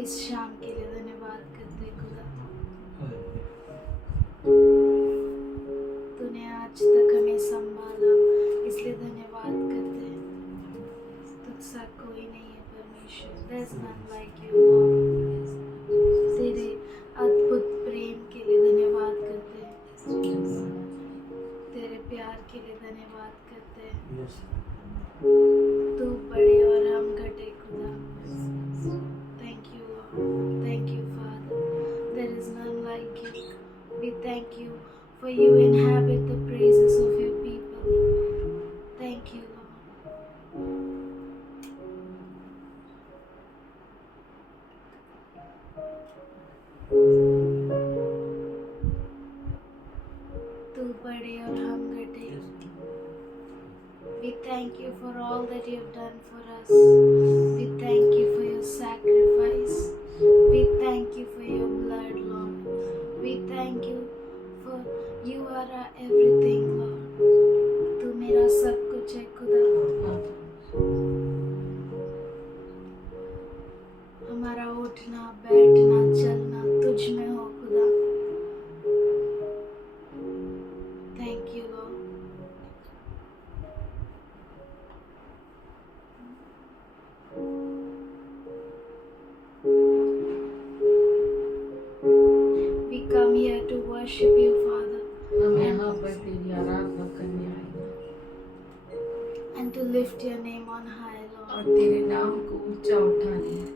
इस शाम के लिए धन्यवाद करते खुदा। तूने आज तक हमें संभाला, इसलिए धन्यवाद करते हैं। तुझसा कोई नहीं है परमेश्वर। There's none like you, Lord। तेरे अद्भुत प्रेम के लिए धन्यवाद करते हैं, तेरे प्यार के लिए धन्यवाद करते हैं। तू बड़े और हम घटे खुदा। Thank you, Lord. Thank you, Father. There is none like you. We thank you for you inhabit the praises of your people. Thank you, Lord. तू बड़े और हम घटे। We thank you for all that you have done for us. We thank you for your sacrifice. We thank you for your blood, Lord. We thank you for you are our everything, Lord. तू मेरा सब कुछ है खुदा। हमारा उठना बैठना चलना तुझ में हो खुदा। Thank you, Lord. We come here to worship you, Father, हम यहाँ पर तेरी आराधना करने आए हैं and to lift your name on high, और Lord. तेरे नाम को ऊंचा उठाने हैं।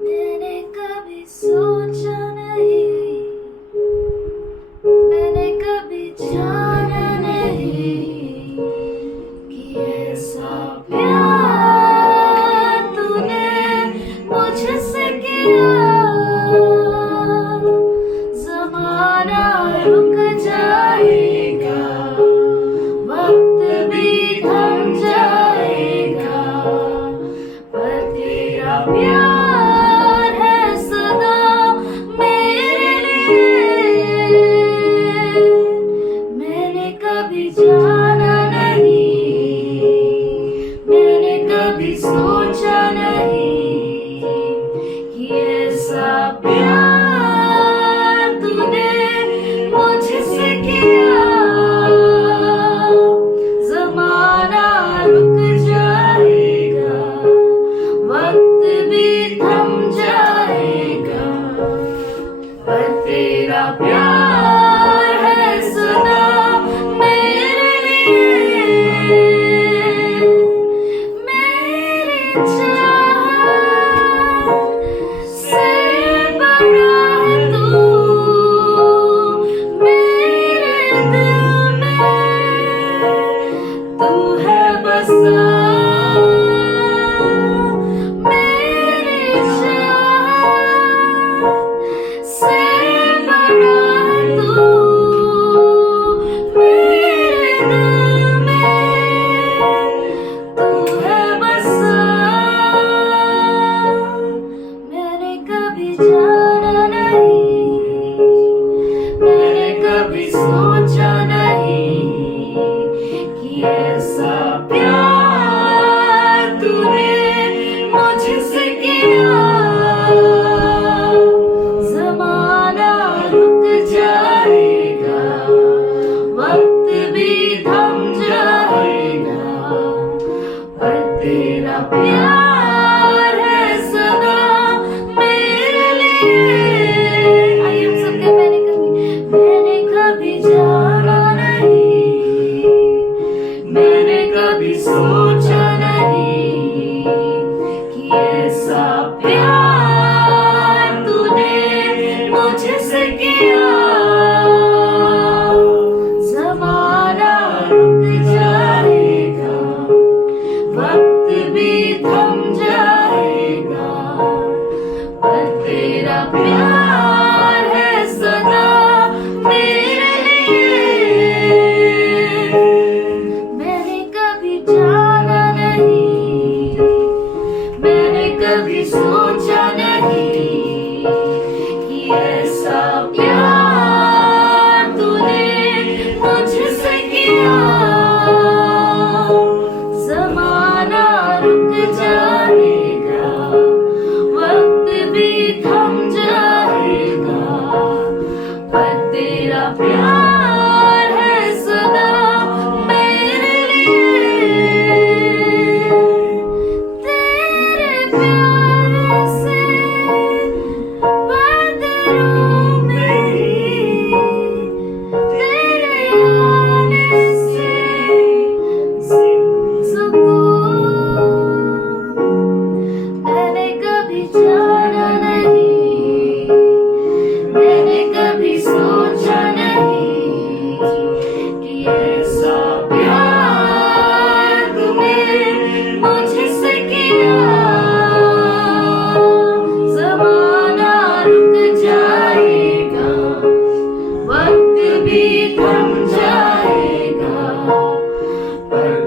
मैंने कभी सोचा नहीं, मैंने कभी जाना नहीं कि ऐसा प्यार तूने मुझसे किया। ज़माना रुक जाएगा, वक्त भी थम जाएगा, पर तेरा प्यार है सदा मेरे लिए। मैंने कभी जाना नहीं, मैंने कभी सोचा नहीं कि ऐसा प्यार तूने मुझसे किया। ज़माना रुक जाएगा, वक्त भी थम जाएगा, पर तेरा प्यार है सदा मेरे लिए। मेरी चाहत से बड़ा है तू, मेरे दिल में तू है बसा। मेरी चाहत से बड़ा है तू, मेरे दिल में तू है बसा। मैंने कभी जाना नहीं, मैंने कभी सोचा नहीं कि ऐसा प्यार तूने मुझसे किया। ज़माना रुक जाएगा, वक्त भी थम जाएगा, पर तेरा प्यार है सदा मेरे लिए। आइए हम सब कहें, मैंने कभी जाना नहीं, मैंने कभी सोचा नहीं कि ऐसा प्यार तूने मुझसे किया। ज़माना रुक जाएगा, वक्त भी थम जाएगा, पर तेरा प्यार है सदा मेरे लिए। मैंने कभी जाना नहीं,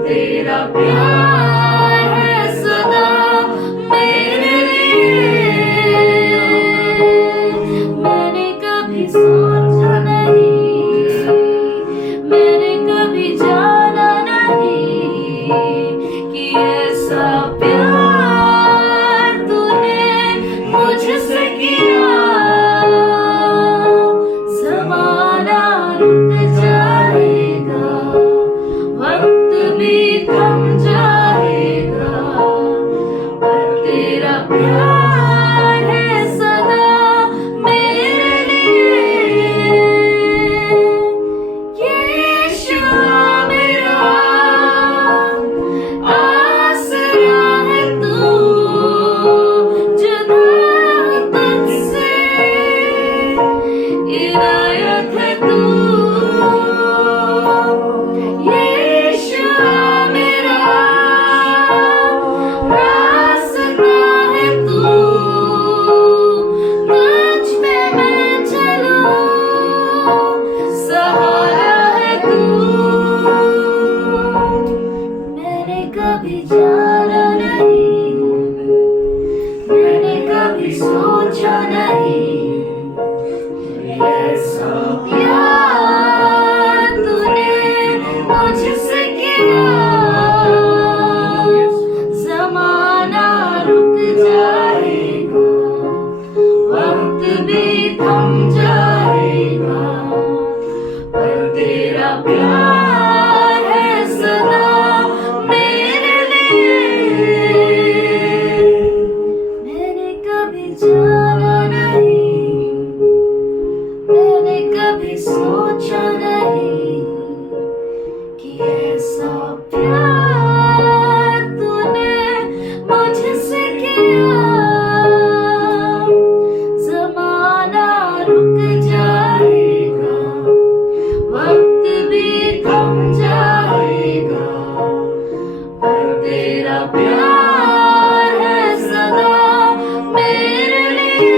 तेरा प्यार है सदा मेरे लिए। मैंने कभी सोचा नहीं, मैंने कभी जाना नहीं कि ऐसा प्यार तूने मुझसे किया। ज़माना रुक जाएगा, वक्त भी थम जाएगा, पर तेरा प्यार है सदा मेरे लिए। यीशु मेरा आसरा है तू, जुदा तुझसे इनायत है तू। यीशु मेरा रास्ता है तू, तुझ पे मैं चलूं, सहारा है तू। मैंने कभी जाना नहीं, मैंने कभी सोचा नहीं, ऐसा प्यार तूने मुझसे किया। ज़माना रुक जाएगा, वक्त भी थम जाएगा, पर तेरा प्यार है सदा मेरे लिए। मैंने कभी जाना नहीं, मैंने कभी सोचा नहीं कि ऐसा प्यार तूने मुझसे किया। ज़माना रुक जाएगा, वक्त भी थम जाएगा, पर तेरा प्यार है सदा मेरे लिए।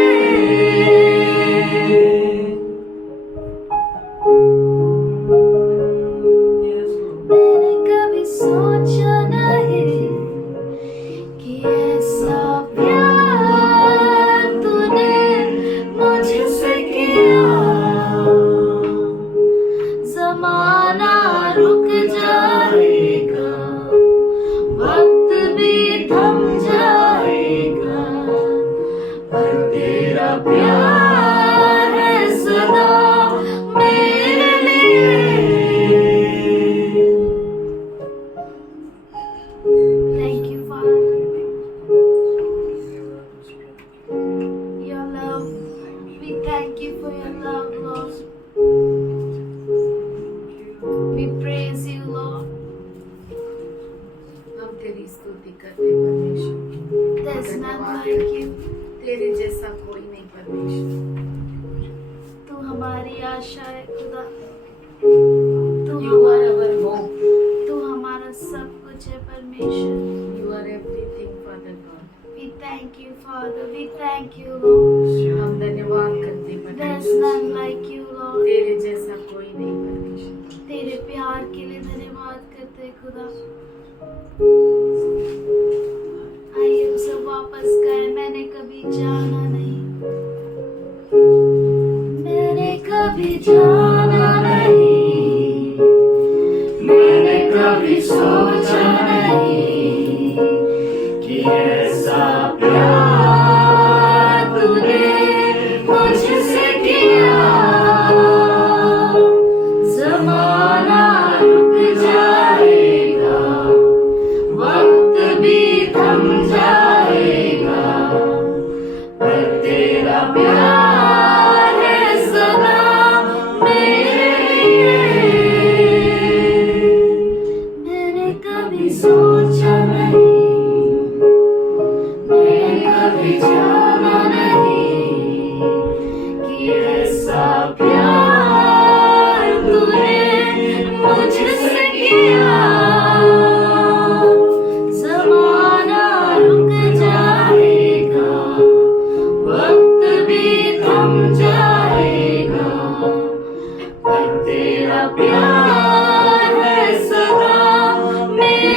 मैंने कभी सोचा नहीं कि ऐसा प्यार तूने मुझसे किया। ज़माना रुक जाएगा, वक्त भी थम जाएगा, पर तेरा प्यार है सदा मेरे लिए। Thank you, Father. Your love. We thank you for your love, Lord. We praise you, Lord. हम तेरी स्तुति करते परमेश्वर। There's none like you. तेरे जैसा कोई नहीं परमेश्वर। तू हमारी आशा है खुदा। तू You are our hope. तू हमारा सब कुछ है परमेश्वर। You are everything, Father God. We thank you, Father. We thank you, Lord. हम धन्यवाद करते There's परमेश्वर। none like you, Lord. तेरे जैसा कोई नहीं परमेश्वर। तेरे प्यार के लिए धन्यवाद करते हैं खुदा। आइए हम सब वापस गए। मैंने कभी जाना नहीं, मैंने कभी जाना नहीं, मैंने कभी सोचा नहीं कि ऐसा प्यार तूने मुझसे किया। ज़माना रुक जाएगा, वक्त भी थम जाएगा, पर तेरा प्यार है सदा मेरे लिए। मैंने कभी सोचा नहीं, मैंने कभी जाना नहीं कि ऐसा प्यार तूने मुझसे किया। ज़माना रुक जाएगा, वक्त भी थम जाएगा, पर तेरा प्यार है सदा मेरे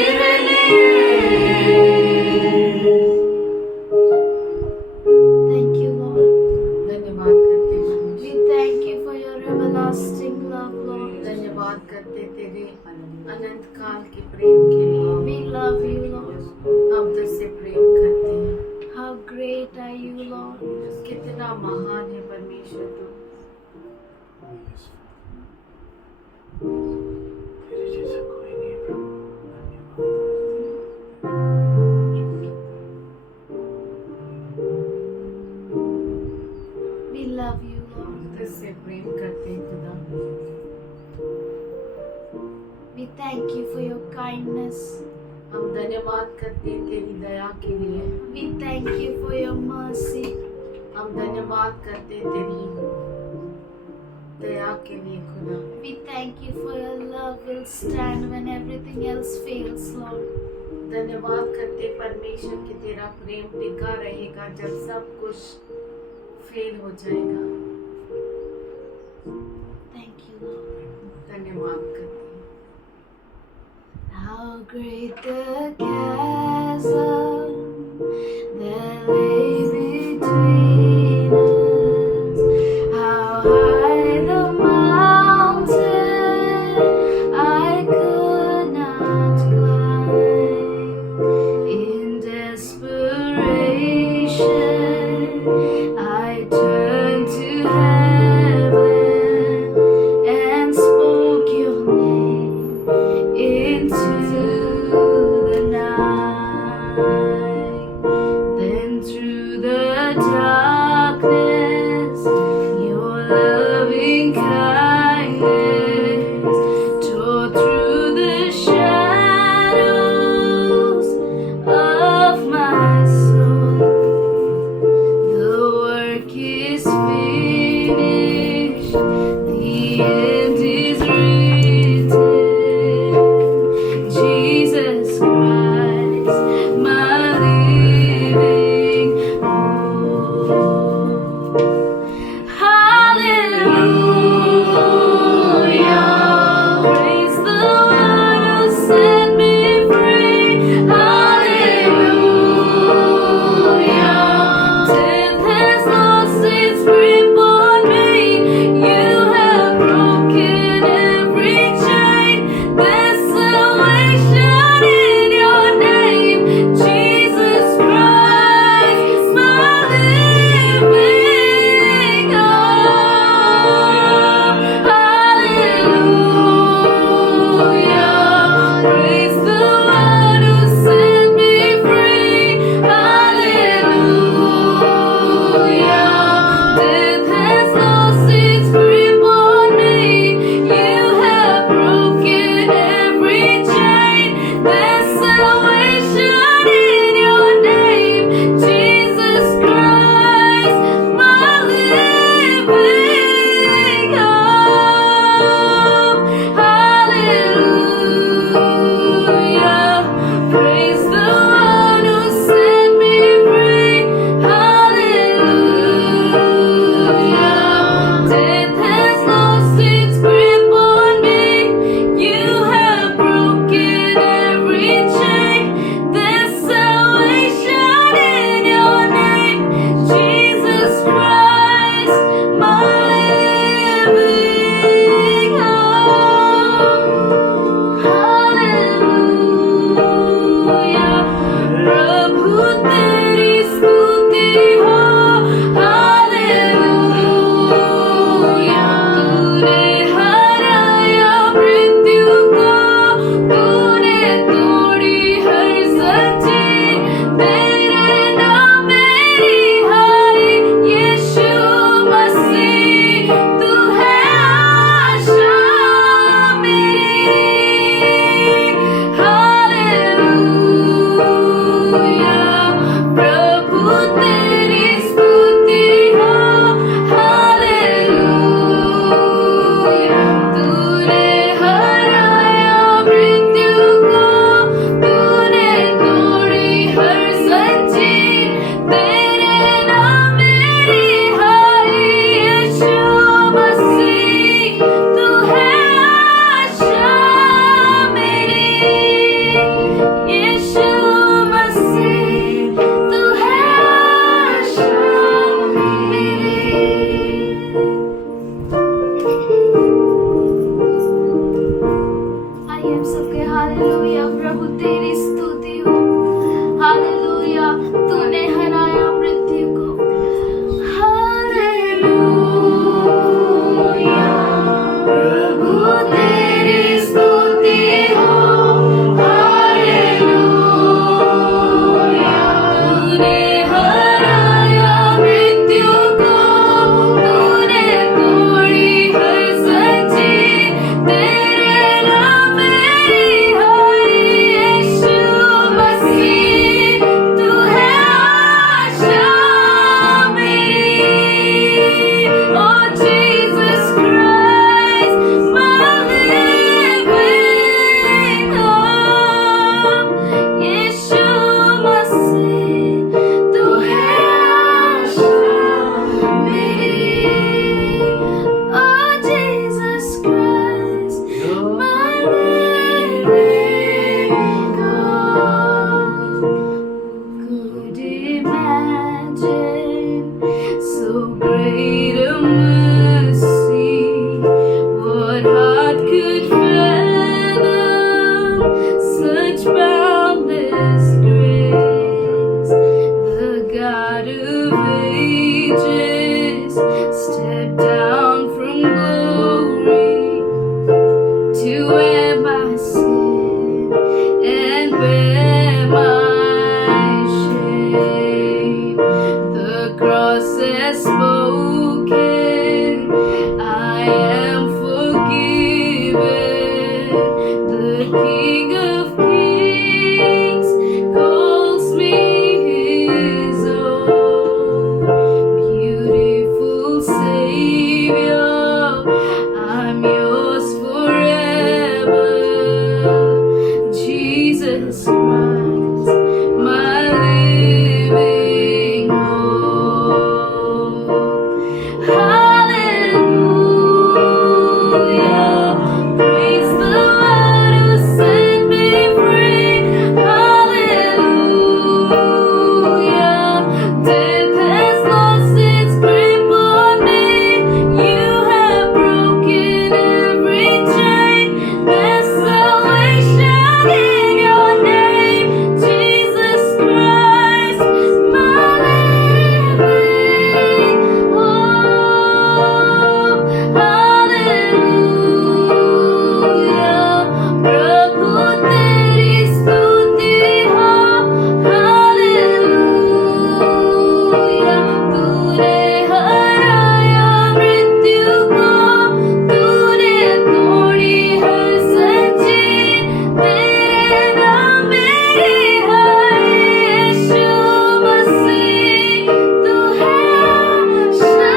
से प्रेम करते हैं। How great are you, Lord? कितना महान है परमेश्वर तू। तेरे जैसा कोई नहीं प्रभु। We love you, Lord. तुझसे प्रेम करते हैं खुदा। We thank you for your kindness. हम धन्यवाद करते हैं तेरी दया के लिए। We thank you for your mercy. हम धन्यवाद करते हैं तेरी दया के लिए खुदा। We thank you for your love will stand when everything else fails, Lord. धन्यवाद करते परमेश्वर कि तेरा प्रेम टिका रहेगा जब सब कुछ फेल हो जाएगा। Thank you, Lord. धन्यवाद करते हैं। How great the chasm that lay between us. How high the mountain I could not climb. In desperation, I turned to heaven and spoke your name into the night. Then through the darkness, your loving kindness tore through the shadows of my soul. The work is finished, the end is written. Jesus Christ, my living hope. Hallelujah, praise the one who set me free. Hallelujah, death has lost its grip on me. You have broken every chain. There's salvation in your name, Jesus Christ, my living hope. Hallelujah, praise the one who set me free. Hallelujah, death has lost its grip on me. You have broken every chain. There's salvation in your name, Jesus Christ, my living hope. Hallelujah, praise the one who set me free. Hallelujah, death has lost its grip on me. You have broken every chain. There's salvation in your name, Jesus Christ, my living hope. Hallelujah, प्रभु तेरी स्तुति हो। Hallelujah, तूने हराया मृत्यु को, तूने तोड़ी हर जंजीर। तेरे नाम मेरी हारी यीशु मसीह, तू है आशा मेरी। हालेलुया, प्रभु तेरी स्तुति हो। हालेलुया, तूने हराया मृत्यु को, तूने तोड़ी हर जंजीर। तेरे नाम मेरी हारी यीशु मसीह, तू है आशा मेरी। यीशु मसीह, तू है आशा मेरी। आइए हम सबके हालेलुया, प्रभु तेरी स्तुति हो। Hallelujah. bear my shame. The cross has spoken, I am forgiven. The King of Kings calls me his own. Beautiful Savior, I'm yours forever. Jesus Christ, my living hope. Hallelujah, praise the one who set me free. Hallelujah, death has lost its grip on me. You have broken every chain. There's salvation in your name, Jesus Christ, my living hope. Hallelujah, प्रभु तेरी स्तुति हो. Hallelujah, तूने हराया मृत्यु को, तूने तोड़ी हर जंजीर. तेरे नाम मेरी है यीशु मसीह, तू है आशा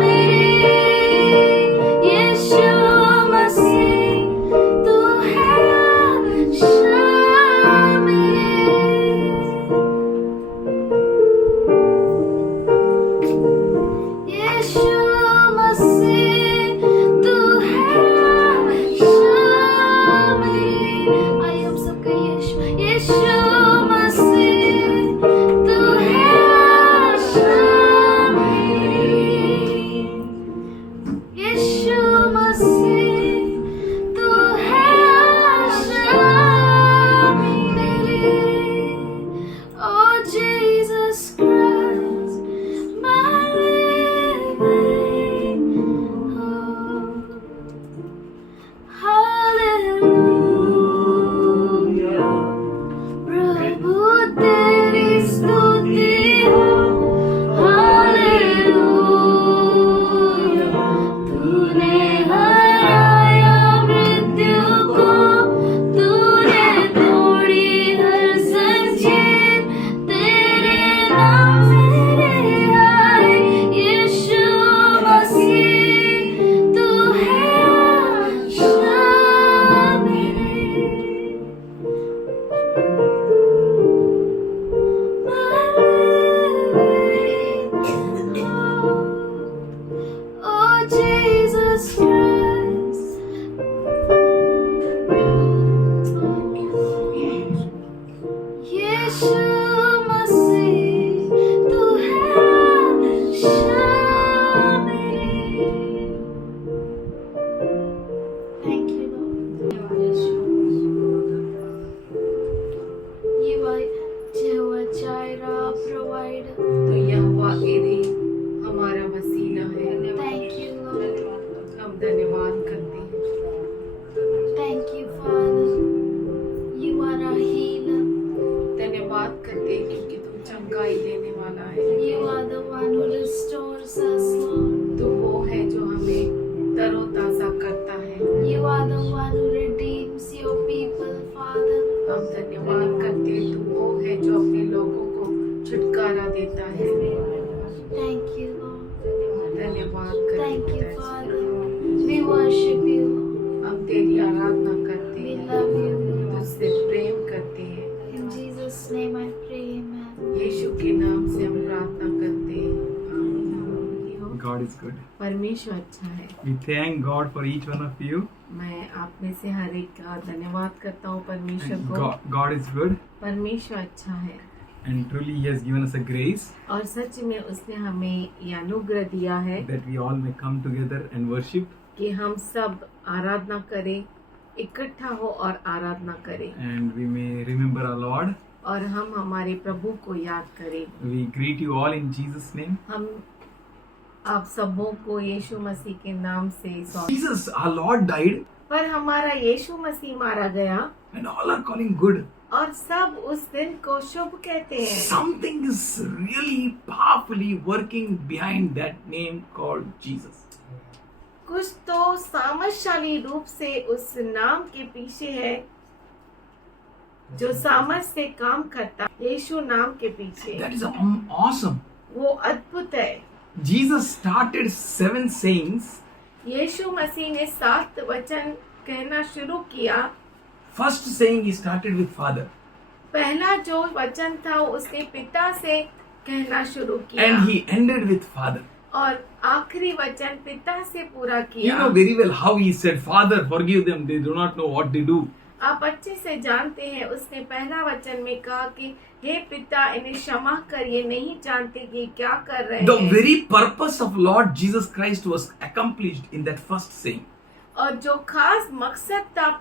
मेरी. यीशु मसीह, तू है आशा मेरी. यीशु मसीह, तू है आशा मेरी. आइए हम सब कहिए यीशु मसीह, तू है आशा मेरी. यीशु मसीह, तू है आशा मेरी. Oh Jesus Christ, my living hope. Hallelujah, प्रभु तेरी स्तुति हो. Hallelujah, तूने हराया मृत्यु को, तूने तोड़ी हर जंजीर. तेरे नाम मेरे आए यीशु मसीह, तू है आशा मेरी. Oh Jesus Christ, यीशु मसीह, तू है आशा मेरी. Thank you Lord. You are Jehovah Jireh, provider. तो यहोवा एरे हमारा वसीला है. Thank you Lord. हम धन्यवाद करते हैं. Thank you Father. You are our healer. धन्यवाद करते हैं क्योंकि तुम चंगाई देने वाला है. You are the one who restores us, Lord. तो वो है जो हमें तरोताजा करता है. You are the one who redeems your people, Father. हम धन्यवाद करते हैं तू वो है जो अपने लोगों को छुटकारा देता है. Thank you, Lord. धन्यवाद करते Thank you, हैं. Father. We worship you, Lord. हम तेरी आराधना करते We हैं. love you, Lord. तुझसे प्रेम करते हैं. In Jesus' name I pray, amen. यीशु के नाम से हम प्रार्थना करते हैं. आमीन. God is good. परमेश्वर अच्छा है. We thank God for each one of you. मैं आप में से हर एक का धन्यवाद करता हूँ परमेश्वर And को. God is good. परमेश्वर अच्छा है And truly He has given us a grace और सच में उसने हमें ये अनुग्रह दिया है that we all may come together and worship. कि हम सब आराधना करें, इकट्ठा हो और आराधना करें And we may remember our Lord. और हम हमारे प्रभु को याद करें. We greet you all in Jesus' name. हम आप सबों को यीशु मसीह के नाम से सौंप. Jesus, our Lord died पर हमारा यीशु मसीह मारा गया and all are calling good. और सब उस दिन को शुभ कहते हैं। Something is really powerfully working behind that name called Jesus. कुछ तो सामर्थशाली रूप से उस नाम के पीछे है, जो सामर्थ से काम करता है। यीशु नाम के पीछे That is awesome. वो अद्भुत है। Jesus started 7 sayings. यीशु मसीह ने 7 वचन कहना शुरू किया। First saying he started with Father. पहला जो वचन था उसने पिता से कहना शुरू किया And he ended with Father. और आखिरी वचन पिता से पूरा You किया। know very well how he said, Father, forgive them, they do not know what they do. आप अच्छे से जानते हैं उसने पहला वचन में कहा कि हे पिता इन्हें क्षमा कर, ये नहीं जानते कि क्या कर रहे The हैं। very purpose of Lord Jesus Christ was accomplished in that first saying. और जो खास मकसद था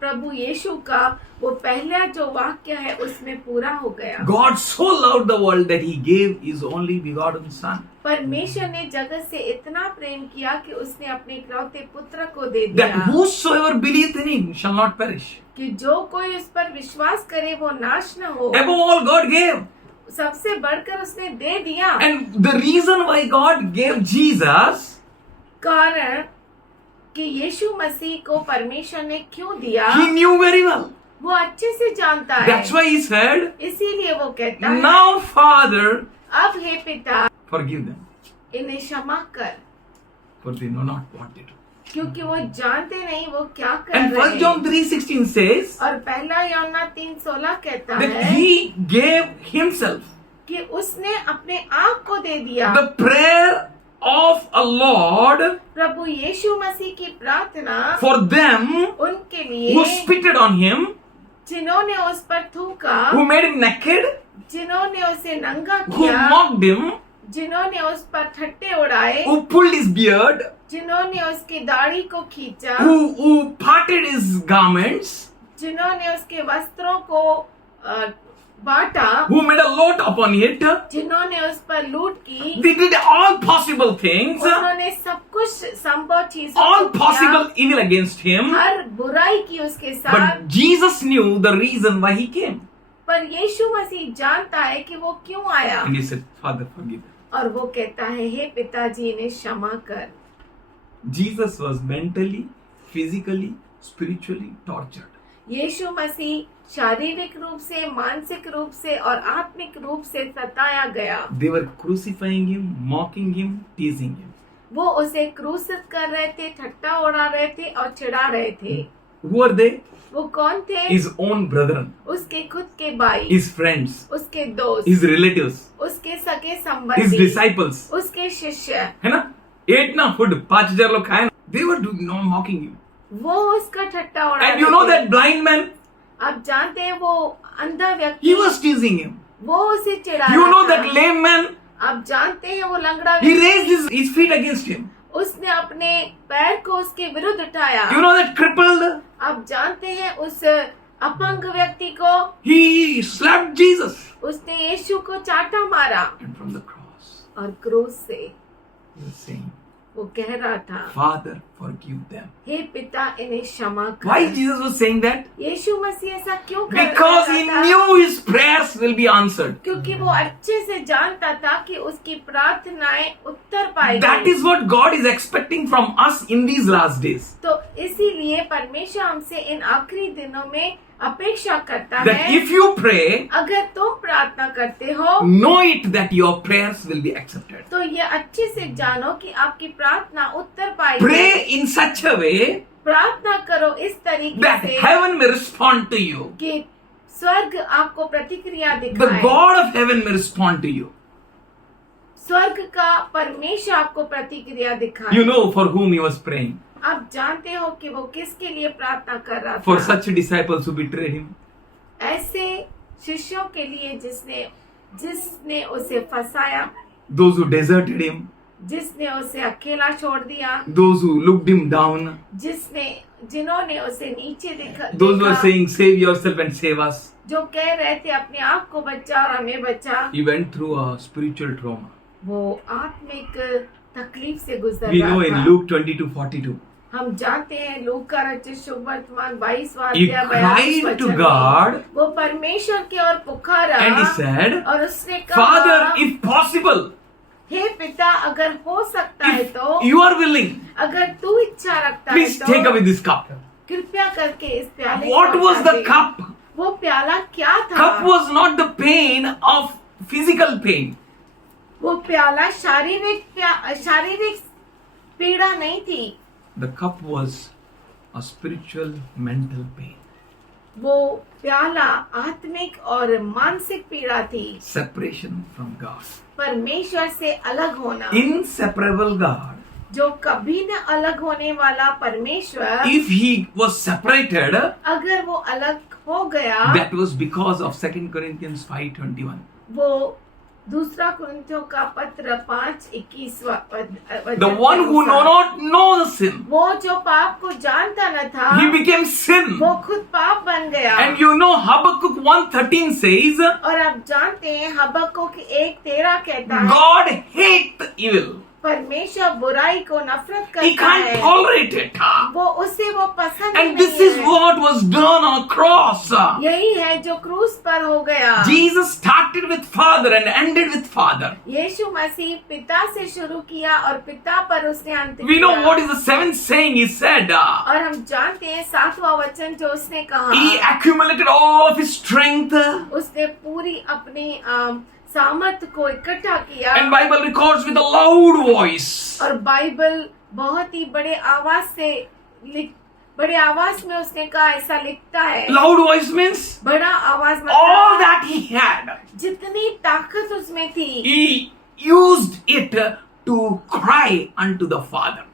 प्रभु यीशु का, वो पहला जो वाक्य है उसमें पूरा हो गया। God so loved the world that he gave his only begotten Son. परमेश्वर ने जगत से इतना प्रेम किया कि उसने अपने इकलौते पुत्र को दे दिया That whosoever believeth in him shall not perish. कि जो कोई उस पर विश्वास करे वो नाश न हो। Above all, God gave. सबसे बढ़कर उसने दे दिया। And the reason why God gave Jesus, कारण कि यीशु मसीह को परमेश्वर ने क्यों दिया, he knew very well. वो अच्छे से जानता है। That's why he said, इसीलिए वो कहता है, now Father, अब हे पिता forgive them, इन्हें क्षमा कर, for they know not what they do. क्योंकि वो जानते नहीं वो क्या कर And रहे 1 John हैं। 3:16 says और पहला यूहन्ना 3:16 कहता that है he gave himself. कि उसने अपने आप को दे दिया। The prayer of a Lord प्रभु यीशु मसीह की प्रार्थना for them उनके लिए who spitted on him, जिन्होंने उस पर थूका, who made him naked, जिन्होंने उसे नंगा who किया, mocked him, जिन्होंने उस पर ठट्टे उड़ाए, who pulled his beard, जिन्होंने उसकी दाढ़ी को खींचा, who parted his garments, जिन्होंने उसके वस्त्रों को बांटा, who made a lot upon it. जिन्होंने उस पर लूट की, They did all possible things, उन्होंने सब कुछ संभव चीजों all को किया, possible evil against him. हर बुराई की उसके साथ। But Jesus knew the reason why he came. पर यीशु मसीह जानता है कि वो क्यों आया, And he said, Father, forgive them. और वो कहता है हे पिताजी इन्हें क्षमा कर। Jesus was mentally, physically, spiritually tortured. यीशु मसीह शारीरिक रूप से, मानसिक रूप से और आत्मिक रूप से सताया गया। They were crucifying him, mocking him, teasing him. वो उसे क्रूसित कर रहे थे, ठट्टा उड़ा रहे थे और चिढ़ा रहे थे। Who are they? वो कौन थे? His own brethren, उसके खुद के भाई, his friends, उसके दोस्त, his relatives, उसके सगे his संबंधी, disciples. उसके शिष्य। है ना? Ate ना food, 5,000 लोग खाए ना. They were doing no mocking him. वो उसका ठट्टा उड़ा And you know that blind man? आप जानते हैं वो अंधा He व्यक्ति, was teasing him. वो उसे चिढ़ा You रहा know था। that lame man? आप जानते हैं वो लंगड़ा He व्यक्ति, raised his feet against him. उसने अपने पैर को उसके विरुद्ध उठाया। You know that crippled? आप जानते हैं उस अपंग व्यक्ति को, He slapped Jesus. उसने यीशु को चाटा मारा And from the cross, और क्रूस से he was saying, वो कह रहा था Father, forgive them. हे पिता इन्हें क्षमा कर। Why Jesus was saying that? यीशु मसीह ऐसा क्यों कर Because रहा he था? knew his prayers will be answered. क्योंकि वो अच्छे से जानता था कि उसकी प्रार्थनाएं उत्तर That पाएगी। is what God is expecting from us in these last days. तो इसीलिए परमेश्वर हमसे इन आखिरी दिनों में अपेक्षा करता That है, if you pray, अगर तुम प्रार्थना करते हो know it that your prayers will be accepted. तो ये अच्छे से जानो कि आपकी प्रार्थना उत्तर पाएगी। Pray in such a way प्रार्थना करो इस तरीके that से heaven may respond to you. कि स्वर्ग आपको प्रतिक्रिया The दिखाए, God of heaven may respond to you. स्वर्ग का परमेश्वर आपको प्रतिक्रिया दिखाए। You know for whom he was praying. आप जानते हो कि वो किसके लिए प्रार्थना कर रहा For था। such disciples who betrayed him. ऐसे शिष्यों के लिए जिसने उसे फंसाया, Those who deserted him. जिसने उसे अकेला छोड़ दिया, Those who looked him down. जिन्होंने उसे नीचे देखा, Those who were saying, save yourself and save us. जो कह रहे थे अपने आप को बचा और हमें बचा, He went through a spiritual trauma. वो आत्मिक तकलीफ से गुजर We रहा know in था। Luke 22:42. हम जानते हैं लूका रचित शुभ वर्तमान 22वां He अध्याय cried 42 to वचन God में वो परमेश्वर की ओर पुकारा and he said, और उसने कहा, Father, if possible, हे पिता, अगर हो सकता है if तो, you are willing, अगर तू इच्छा रखता है please take तो away this cup. कृपया करके इस प्याले What को was हटा the दे। cup? वो प्याला क्या था? Cup was not the pain of physical pain. वो प्याला शारीरिक पीड़ा नहीं थी, The cup was a spiritual, mental pain. वो प्याला आत्मिक और मानसिक पीड़ा थी। Separation from God. परमेश्वर से अलग होना, Inseparable God. जो कभी न अलग होने वाला परमेश्वर, If he was separated, अगर वो अलग हो गया, that was because of 2 Corinthians 5:21. वो दूसरा कुरिन्थियों का पत्र 5:21 The one who do not know the sin, वो जो पाप को जानता न था, he became sin. वो खुद पाप बन गया। And you know Habakkuk 1:13 says, और आप जानते हैं हबक्कुक 1:13 कहता है, God hates evil. परमेश्वर बुराई को नफरत He करता can't है, tolerate it. वो उसे वो पसंद And नहीं this is है। what was done on a cross. यही है जो क्रूस पर हो गया। Jesus started with Father and ended with Father. यीशु मसीह पिता से शुरू किया और पिता पर उसने अंत We know किया। what is the seventh saying he said. और हम जानते हैं 7वां वचन जो उसने कहा, He accumulated all of his strength. उसने पूरी अपनी सामर्थ को इकट्ठा किया। And Bible records with a loud voice. और बाइबल बहुत ही बड़े आवाज में उसने कहा, ऐसा लिखता है। Loud voice means बड़ा आवाज all मतलब that he had, जितनी ताकत उसमें थी, he used it to cry unto the Father.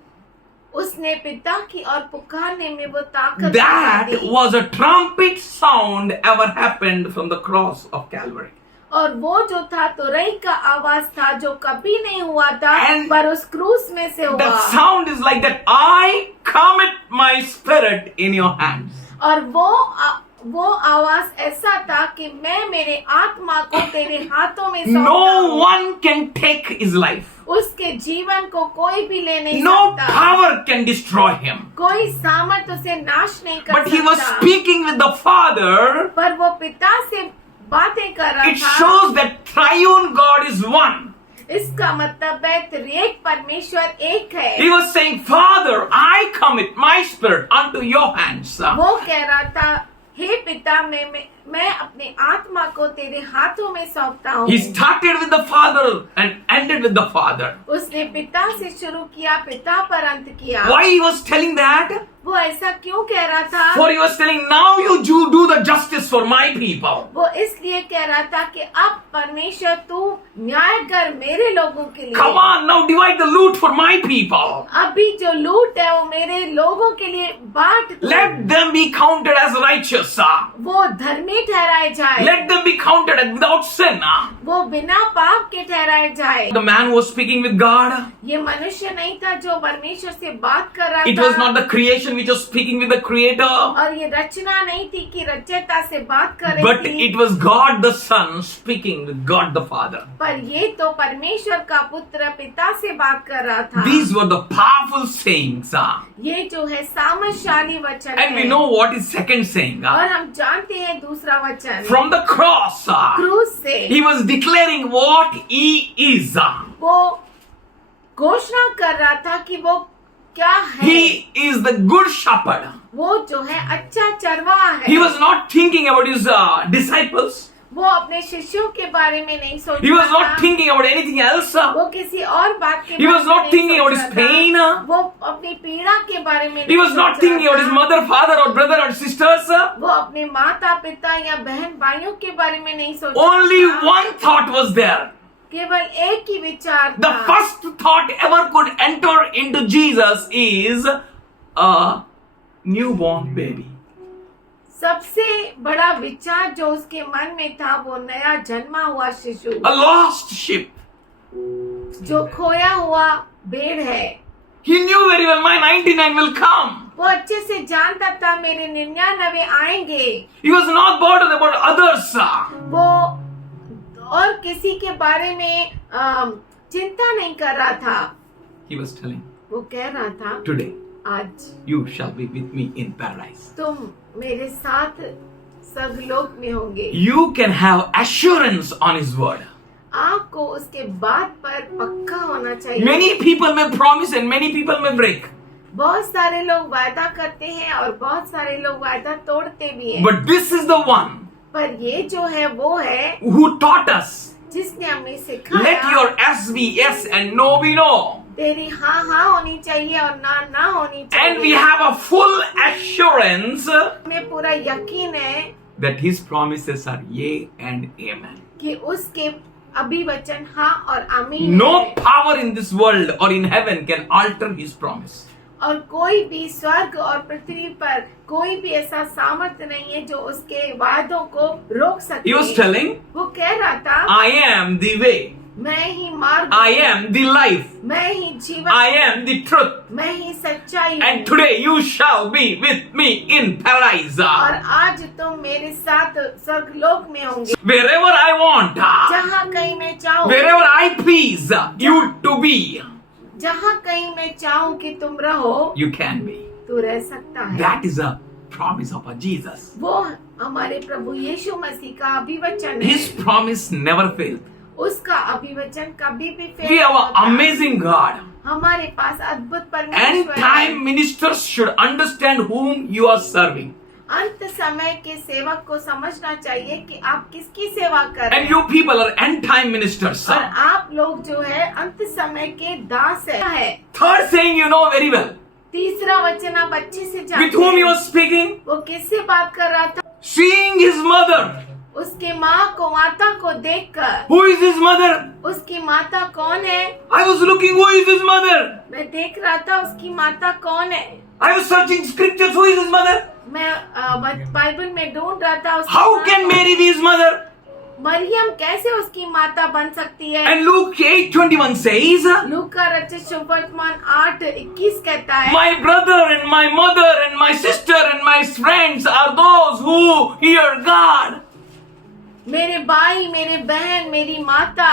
उसने पिता की ओर पुकारने में वो ताकत That the. was a trumpet sound ever happened from the cross of Calvary. और वो जो था तुरई का आवाज था जो कभी नहीं हुआ था, And पर उस क्रूस में से हुआ। That sound is like that, I commit my spirit in your hands. और वो आवाज ऐसा था कि मैं मेरे आत्मा को तेरे हाथों में सौंपता No हूँ। one can take his life. उसके जीवन को कोई भी ले नहीं No सकता, power can destroy him. कोई सामर्थ उसे नाश नहीं कर But he was सकता। speaking with the Father. पर वो पिता से बातें कर रहा It था। shows that triune God is one. इसका मतलब है त्रिएक परमेश्वर एक है। He was saying, Father, I commit my spirit unto your hands. वो कह रहा था, हे पिता, मैं अपने आत्मा को तेरे हाथों में सौंपता हूँ। He started with the Father and ended with the Father. उसने पिता से शुरू किया, पिता पर अंत किया। Why he was telling that? वो ऐसा क्यों कह रहा था? For he was telling, now you do the justice for my people. वो इसलिए कह रहा था कि अब परमेश्वर तू न्याय कर मेरे लोगों के लिए। Come on, now divide the loot for my people. अभी जो लूट है वो मेरे लोगों के लिए बांट दो। Let them be counted as righteous. वो धर्मी ठहराए जाए, Let them be counted as without sin. वो बिना पाप के ठहराए जाए। The man who was speaking with God, ये मनुष्य नहीं था जो परमेश्वर से बात कर रहा it था, was not the creation which was speaking with the Creator, और ये रचना नहीं थी कि रचयिता से बात कर रही but थी, it was God the Son speaking with God the Father. पर ये तो परमेश्वर का पुत्र पिता से बात कर रहा था। These were the powerful sayings. ये जो है सामर्थशाली वचन And we है। know what is second saying. और हम जानते हैं दूसरा वचन, From the cross, क्रूस से he was declaring what he is. वो घोषणा कर रहा था कि वो क्या है। He is the good shepherd. वो जो है अच्छा चरवाहा है। He was not thinking about his disciples. वो अपने शिष्यों के बारे में नहीं सोच He was रहा not था। thinking about anything else. वो किसी और बात के He was बारे में not नहीं thinking सोच about his रहा था। pain. वो अपनी पीड़ा के बारे में He नहीं was not सोच thinking रहा about his था। mother, father, or brother or sisters. वो अपने माता पिता या बहन भाइयों के बारे में नहीं सोच रहा Only था। one thought was there. केवल एक ही विचार The था। first thought ever could enter into Jesus is a newborn baby. सबसे बड़ा विचार जो उसके मन में था वो नया जन्मा हुआ शिशु, A lost sheep. जो खोया हुआ भेड़ है। He knew very well my 99 will come. वो अच्छे से जानता था मेरे 99 आएंगे। He was not bothered about others. वो और किसी के बारे में चिंता नहीं कर रहा था। He was telling, वो कह रहा था today आज you shall be with me in paradise. तुम मेरे साथ स्वर्गलोक में होंगे। You can have assurance on His word. आपको उसके बात पर पक्का होना चाहिए। Many people may promise and many people may break. बहुत सारे लोग वायदा करते हैं और बहुत सारे लोग वायदा तोड़ते भी हैं। But this is the one पर ये जो है वो है who taught us. जिसने हमें Let सिखाया your yes be yes and no be no. तेरी हाँ हाँ होनी चाहिए और ना ना होनी And we चाहिए। have a full assurance हमें पूरा यकीन है that His promises are yea and amen. कि उसके अभिवचन हाँ और आमीन No है। power in this world or in heaven can alter His promise. और कोई भी स्वर्ग और पृथ्वी पर कोई भी ऐसा सामर्थ्य नहीं है जो उसके वादों को रोक He was सके। telling, वो कह रहा था I am the way, मैं ही मार्ग I हूँ, am the life, मैं ही जीवन I am the truth, मैं ही सच्चाई and हूँ। today you shall be with me in paradise. और आज तुम मेरे साथ स्वर्गलोक में होंगे। Wherever I want, जहाँ कहीं मैं चाहूँ, wherever I please you to be, जहाँ कहीं मैं चाहूँ कि तुम रहो, you can be. तू रह सकता है। That is a promise of our Jesus. वो हमारे प्रभु यीशु मसीह का अभिवचन है। His promise never failed. उसका अभिवचन कभी भी फेल We नहीं have होता। an amazing God. हमारे पास अद्भुत End परमेश्वर है। time ministers should understand whom you are serving. अंत समय के सेवक को समझना चाहिए कि आप किसकी सेवा कर रहे And हैं। you people are end time ministers. और आप लोग जो है अंत समय के दास है। Third saying you know very well. तीसरा वचन आप अच्छे से जानते With whom he हैं। was speaking? वो किससे बात कर रहा था? Seeing his mother. उसके माँ को माता को देखकर। Who is his mother? उसकी माता कौन है? I was looking who is his mother. मैं देख रहा था उसकी माता कौन है। I was searching scriptures who is his mother. मैं बाइबल में ढूंढ रहा था उसकी How माँ can को। Mary be his mother? Maryam कैसे उसकी माता बन सकती है? And Luke 8:21 says, लूका रचित सुवर्तमान 8:21 कहता है, my brother and my mother and my sister and my friends are those who hear God. मेरे भाई, मेरे बहन, मेरी माता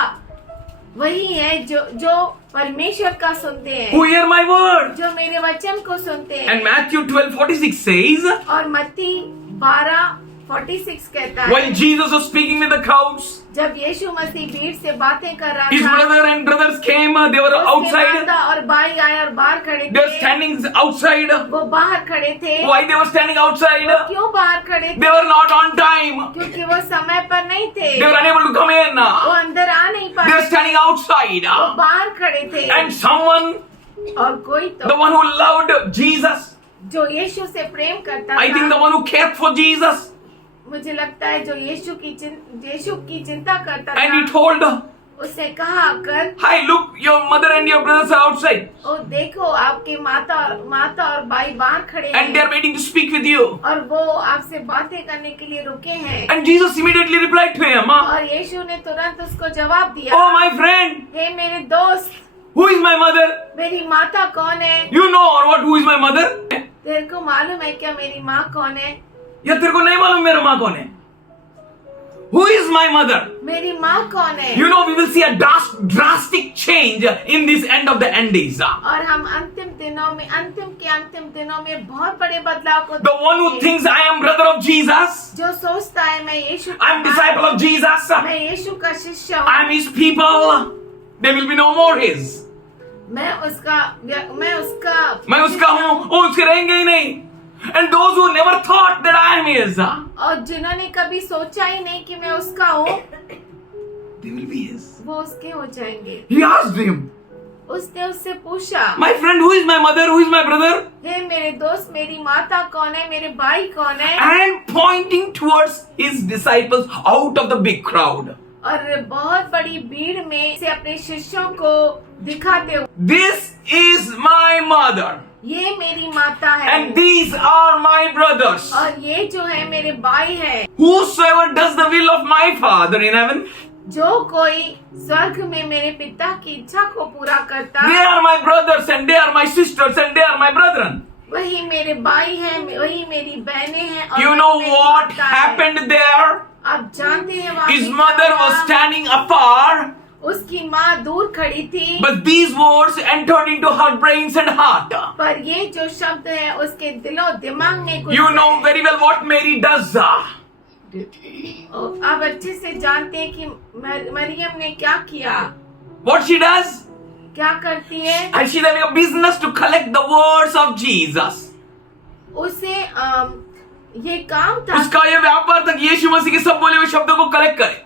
वही है जो परमेश्वर का सुनते हैं, Who hear my word. जो मेरे वचन को सुनते हैं। And Matthew 12:46 says, और मत्ती 12:46 कहता है, while Jesus was speaking with the crowds, जब यीशु मसीह भीड़ से बातें कर रहा his था, brother and brothers came, they were उसके outside, माता और भाई आए और बाहर खड़े they were थे। standing outside. वो बाहर खड़े थे। Why they were standing outside? क्यों बाहर खड़े They थे? were not on time. क्योंकि वो समय पर नहीं थे। They were unable to come in. वो अंदर आ नहीं They पाए। were standing outside. वो बाहर खड़े थे। And someone, और कोई the तो one who loved Jesus, जो यीशु से प्रेम करता I think the था, one who cared for Jesus, मुझे लगता है जो यीशु की चिंता करता and he था, told, उसने कहा आकर, hi, look, your mother and your brothers are outside. ओ देखो आपके माता और भाई बाहर खड़े And they हैं are waiting to speak with you. और वो आपसे बातें करने के लिए रुके हैं। And Jesus immediately replied to him, और यीशु ने तुरंत उसको जवाब दिया, oh my friend, हे मेरे दोस्त, who is my mother? मेरी माता कौन है? You know or what, who is my mother? तेरे को मालूम है क्या मेरी माँ कौन है? या तेरे को नहीं मालूम मेरा माँ कौन है? Who is my mother? मेरी माँ कौन है? You know, we will see a drastic change in this end of the end days. और हम अंतिम दिनों में बहुत बड़े बदलाव को The one who देखेंगे। thinks I am brother of Jesus, जो सोचता है मैं यीशु का I am disciple of Jesus, मैं यीशु का शिष्य हूँ, I am his people, they will be no more his. मैं उसका हूँ, वो उसके रहेंगे ही नहीं. And those who never thought that I am his, और जिन्होंने कभी सोचा ही नहीं कि मैं उसका हूँ, they will be his. वो उसके हो जाएंगे। He asked him, उसने उससे पूछा, my friend, who is my mother, who is my brother? हे मेरे दोस्त, मेरी माता कौन है, मेरे भाई कौन है? And pointing towards his disciples out of the big crowd. और बहुत बड़ी भीड़ में से अपने शिष्यों को दिखाते हुए, This is my mother. ये मेरी माता है And these are my brothers. और ये जो है मेरे भाई है। Whosoever does the will of my Father in heaven, जो कोई स्वर्ग में मेरे पिता की इच्छा को पूरा करता, they are my brothers and they are my sisters and they are my brethren. वही मेरे भाई हैं, वही मेरी बहनें हैं। और You वही know मेरी what माता है। happened there? आप जानते हैं वहाँ His पे mother क्या was हुआ? standing afar उसकी माँ दूर खड़ी थी, But these words entered into her brains and heart. पर ये जो शब्द है उसके दिलो दिमाग में घुस You know गए। very well what Mary does. और आप अच्छे से जानते हैं कि मरियम ने क्या किया, What she does? क्या करती है। And she's having a business to collect the words of Jesus. उसे ये काम था, उसका ये व्यापार था कि यीशु मसीह के सब बोले हुए शब्दों को कलेक्ट करे,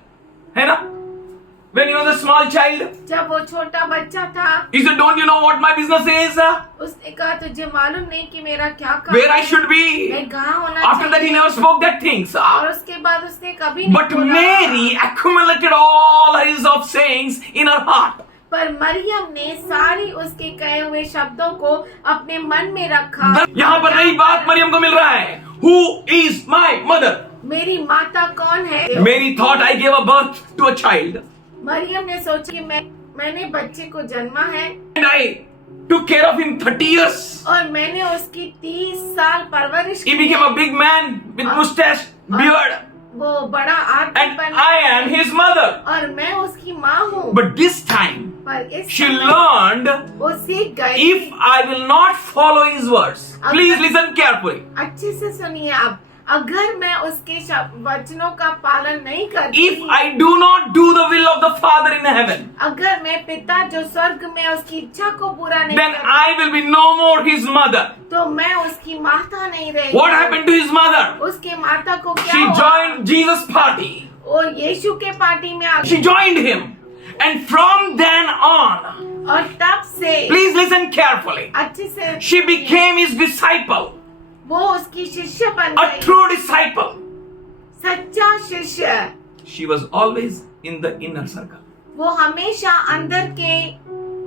है ना? When he was a small child, जब वो छोटा बच्चा था, he said, "Don't you know what my business is? उसने कहा तुझे मालूम नहीं कि मेरा क्या काम Where I है, should be?" मैं कहाँ होना After that, he चाहिए। never spoke that things. और उसके बाद उसने कभी नहीं But बोला। Mary accumulated all his of sayings in her heart. पर मरियम ने सारी उसके कहे हुए शब्दों को अपने मन में रखा। यहाँ पर नई बात मरियम को मिल रहा है. Who is my mother? मेरी माता कौन है? Mary thought I gave a birth to a child. Maryam ने सोचा कि मैंने बच्चे को जन्मा है And I took care of him 30 years. और मैंने उसकी 30 साल परवरिश He की became है। a big man with mustache, beard. वो बड़ा And आदमी बन I am his mother. और मैं उसकी माँ हूँ। But this time, पर इस she समय learned, वो सीख गई। if I will not follow his words, please listen carefully. अच्छे से सुनिए आप, अगर मैं उसके वचनों का पालन नहीं करती, If I do not do the will of the Father in heaven, अगर मैं पिता जो स्वर्ग में उसकी इच्छा को पूरा नहीं then करती, I will be no more his mother. तो मैं उसकी माता नहीं रहेगी। What happened to his mother? उसके माता को क्या She हुआ? joined Jesus' party. वो यीशु के पार्टी में आ She गई joined him. And from then on, और तब से please listen carefully, अच्छे से she became his disciple, वो उसकी शिष्य बन a गई, true disciple. सच्चा शिष्य। She was always in the inner circle. वो हमेशा अंदर के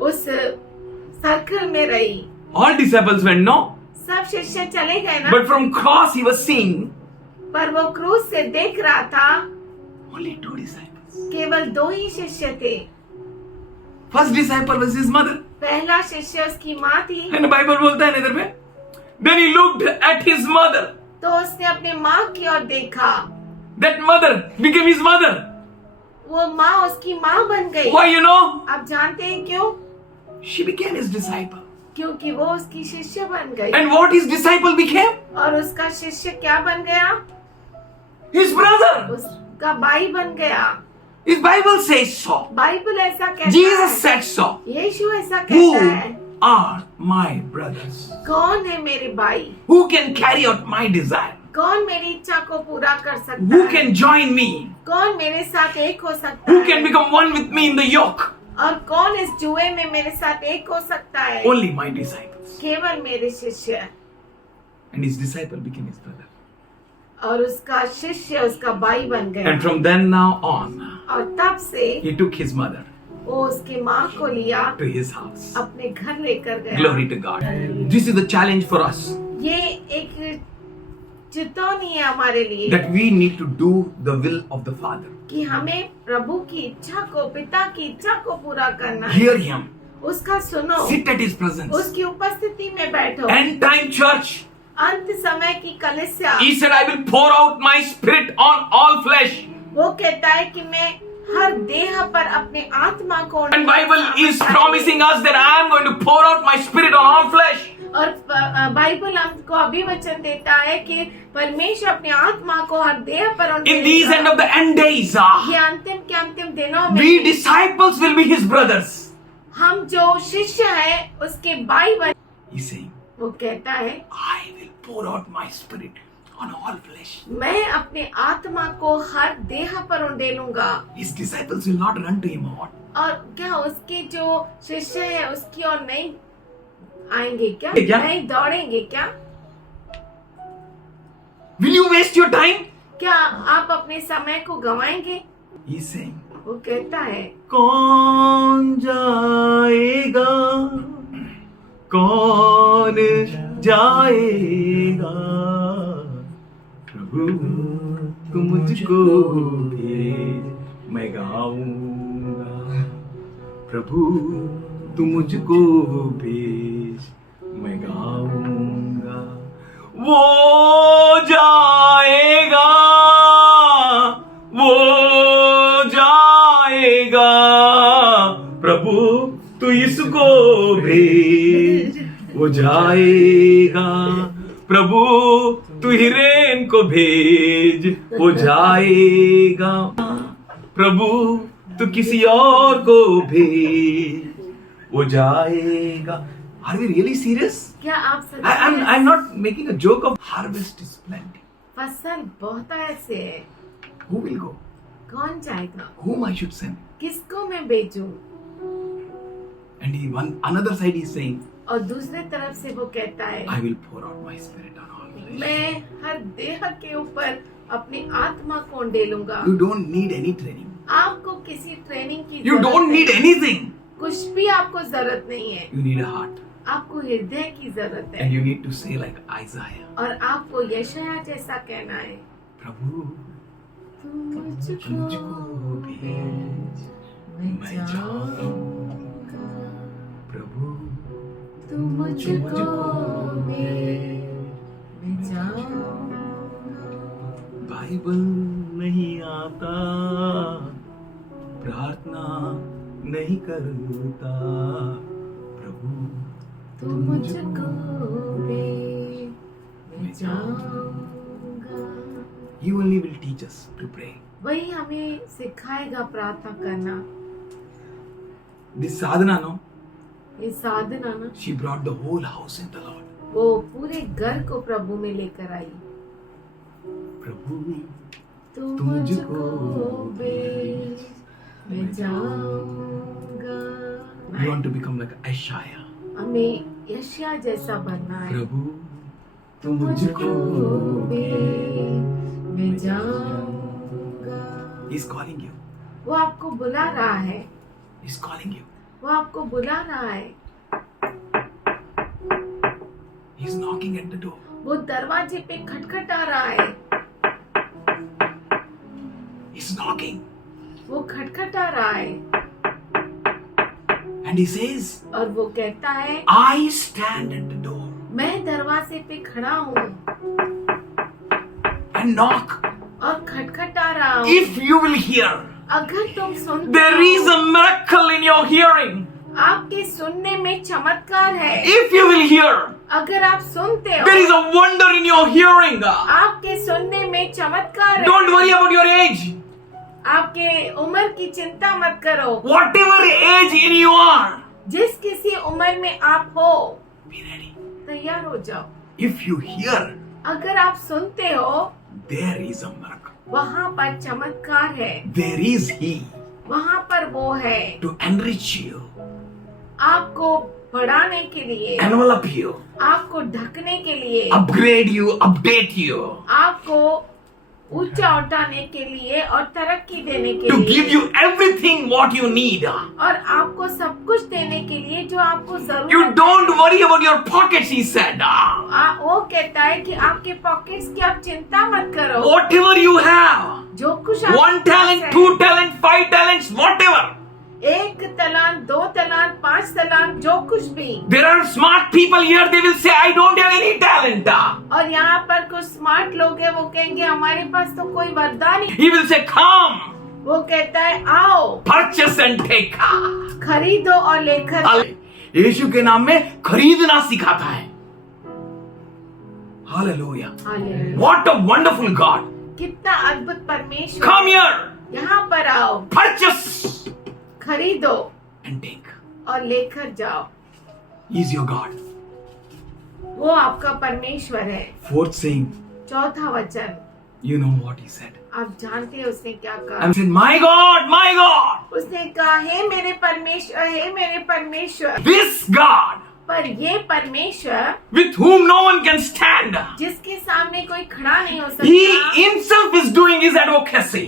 उस सर्कल में रही। All disciples went no, सब शिष्य चले गए ना, but from cross he was seeing पर वो क्रूज से देख रहा था only 2 disciples. केवल 2 ही शिष्य थे। First disciple was his mother. पहला शिष्य उसकी माँ थी। And the Bible बोलता है ना इधर पे. Then he looked at his mother. तो उसने अपने माँ की ओर देखा, That mother became his mother. वो माँ उसकी माँ बन गई। Why you know? आप जानते हैं क्यों? She became his disciple. क्योंकि वो उसकी शिष्य बन गई। And what his disciple became? और उसका शिष्य क्या बन गया? His brother. उसका भाई बन गया। His Bible says so. Bible ऐसा कहता Jesus है, said so. यीशु ऐसा Who कहता है, are my brothers? कौन है मेरे भाई? Who can carry out my desire? कौन मेरी इच्छा को पूरा कर सकता Who है? can join me? कौन मेरे साथ एक हो सकता Who है? can become one with me in the yoke? और कौन इस जुए में मेरे साथ एक हो सकता है? Only my disciples. केवल मेरे शिष्य। And his disciple became his brother. और उसका शिष्य उसका भाई बन गया। And from then now on, और तब से he took his mother वो उसकी माँ को लिया, to his house. अपने घर लेकर गया। Glory to God. This is the challenge for us, ये एक चेतावनी है हमारे लिए that we need to do the will of the Father. कि हमें प्रभु की इच्छा को, पिता की इच्छा को पूरा करना है। Hear him. उसका सुनो, Sit at his presence. उसकी उपस्थिति में बैठो। End time church. अंत समय की कलिसिया, He said, I will pour out my spirit on all flesh. वो कहता है कि मैं हर देह पर अपने आत्मा को, And Bible is promising us that I am going to pour out my spirit on all flesh. और बाइबल हमको अभी वचन देता है कि परमेश्वर अपने आत्मा को हर देह पर In these end of the end days, ये अंतिम के अंतिम दिनों में we disciples will be his brothers. हम जो शिष्य है उसके भाई बन। He's saying, वो कहता है I will pour out my spirit on all flesh. मैं अपने आत्मा को हर देह पर उंडेलूंगा। His disciples will not run to him or what? और क्या उसके जो शिष्य है उसकी ओर नहीं आएंगे क्या? क्या? नहीं दौड़ेंगे क्या? Will you waste your time? क्या आप अपने समय को गवाएंगे? He's saying, वो कहता है कौन जाएगा, कौन जाएगा, प्रभु तू मुझको भेज, मैं गाऊंगा, प्रभु तू मुझको भेज, मैं गाऊंगा। वो जाएगा, वो जाएगा, हो जाएगा। प्रभु तू हिरेन को भेज, हो जाएगा। प्रभु तू किसी और को भेज, हो जाएगा। Are we really serious? क्या आप सच I'm not making a joke of harvest is plenty. फसल बहुत ऐसे है, Who will go? कौन जाएगा? Whom I should send? किसको मैं भेजूं? And another side he's saying, और दूसरे तरफ से वो कहता है, I will pour out my spirit on all flesh. मैं हर देह के ऊपर अपनी आत्मा को उंडेलूंगा। You don't need any training. आपको किसी ट्रेनिंग की You जरूरत don't need नहीं। anything. कुछ भी आपको जरूरत नहीं है। You need a heart. आपको हृदय की जरूरत है। And you need to say like Isaiah, और आपको यशायाह जैसा कहना है, प्रभु तू मुझको मुझको भेज, मैं जाऊंगा। प्रभु तू मुझको भेज, मैं जाऊंगा। बाइबल नहीं आता, प्रार्थना नहीं करता। प्रभु तू मुझको भेज, मैं जाऊंगा। He only will teach us to pray. वही हमें सिखाएगा प्रार्थना करना। This sadhana, no, ये साधना ना, she brought the whole house in the Lord. वो पूरे घर को प्रभु में लेकर आई। प्रभु तू मुझको भेज, मैं जाऊंगा। we want to become like Isaiah. हमें यशायाह जैसा बनना है। प्रभु तू मुझको भेज, मैं जाऊंगा। He's calling you. वो आपको बुला रहा है। He's calling you. वो आपको बुला रहा है। He's knocking at the door. वो दरवाजे पे खटखटा रहा है। He's knocking. वो खटखटा रहा है And he says, और वो कहता है, I stand at the door मैं दरवाजे पे खड़ा हूँ and knock. और खटखटा रहा हूँ। If you will hear, अगर तुम सुनते there is a miracle in your hearing. आपके सुनने में चमत्कार है। If you will hear, अगर आप सुनते हो, there is a wonder in your hearing. आपके सुनने में चमत्कार है। Don't worry about your age. आपके उम्र की चिंता मत करो। Whatever age in you are, जिस किसी उम्र में आप हो, be ready. तैयार हो जाओ। If you hear, अगर आप सुनते हो, there is a miracle. वहाँ पर चमत्कार है। There is He वहाँ पर वो है to enrich you, आपको बढ़ाने के लिए, envelop you, आपको ढकने के लिए, upgrade you, update you, आपको ऊंचा उठाने के लिए और तरक्की देने के to लिए, give you everything what you need. और आपको सब कुछ देने के लिए जो आपको जरूरत You है। don't worry about your pockets, He said. वो कहता है कि आपके पॉकेट्स की आप चिंता मत करो। Whatever you have, जो कुछ आपके 1 पास talent, है, 2 talent, 5 talents, whatever. 1 तलांत, 2 तलांत, 5 तलांत, जो कुछ भी। There are smart people here, they will say, I don't have any talent. और यहाँ पर कुछ स्मार्ट लोग हैं, वो कहेंगे हमारे पास तो कोई वरदान नहीं। He will say, come, वो कहता है आओ, purchase and take. खरीदो और लेकर जाओ। यीशु के नाम में खरीदना सिखाता है। Hallelujah. Hallelujah. What a wonderful God. कितना अद्भुत परमेश्वर। Come here, यहाँ पर आओ, purchase खरीदो and take. और लेकर जाओ। He is your God. वो आपका परमेश्वर है। Fourth saying, चौथा वचन, you know what he said. आप जानते हैं उसने क्या कहा? And said, my God, my God. उसने कहा, हे मेरे परमेश्वर, हे मेरे परमेश्वर। This God पर ये परमेश्वर with whom no one can stand. जिसके सामने कोई खड़ा नहीं हो He सकता, himself is doing his advocacy.